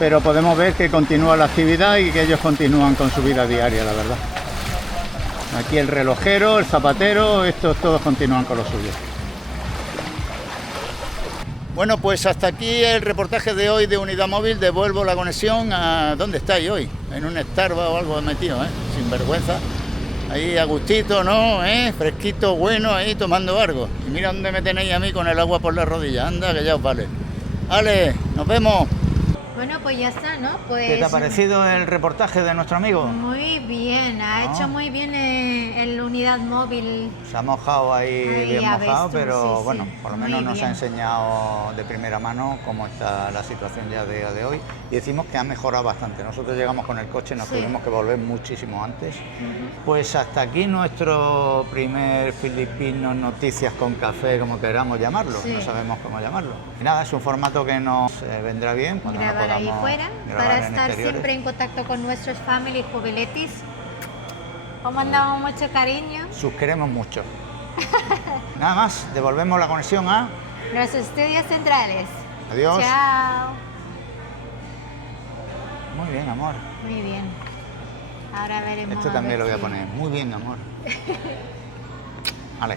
pero podemos ver que continúa la actividad y que ellos continúan con su vida diaria, la verdad. Aquí el relojero, el zapatero, estos todos continúan con lo suyo. Bueno, pues hasta aquí el reportaje de hoy de Unidad Móvil. Devuelvo la conexión a... ¿Dónde estáis hoy? En un Starbucks o algo metido, sin vergüenza. Ahí a gustito, ¿no? Fresquito, bueno, ahí tomando algo. Y mira dónde me tenéis a mí con el agua por la rodilla. Anda, que ya os vale. ¡Ale! ¡Nos vemos! Bueno, pues ya está, ¿no? Pues ¿Qué te ha parecido el reportaje de nuestro amigo? Muy bien, ha hecho muy bien el Unidad Móvil. Se ha mojado ahí bien mojado, pero sí, bueno, por lo menos nos bien. ha enseñado de primera mano cómo está la situación ya de día de hoy, y decimos que ha mejorado bastante. Nosotros llegamos con el coche, nos tuvimos que volver muchísimo antes. Pues hasta aquí nuestro primer Filipino Noticias con Café, como queramos llamarlo, no sabemos cómo llamarlo. Y nada, es un formato que nos vendrá bien cuando nos podamos ahí fuera, grabar para en estar exteriores. siempre en contacto con nuestros family jubiletis. Os mandamos mucho cariño. Sus queremos mucho. Nada más, devolvemos la conexión a Los estudios centrales. Adiós. Chao. Muy bien, amor. Muy bien. Ahora veremos. Esto a también ver lo voy a si- poner. Muy bien, amor. Vale.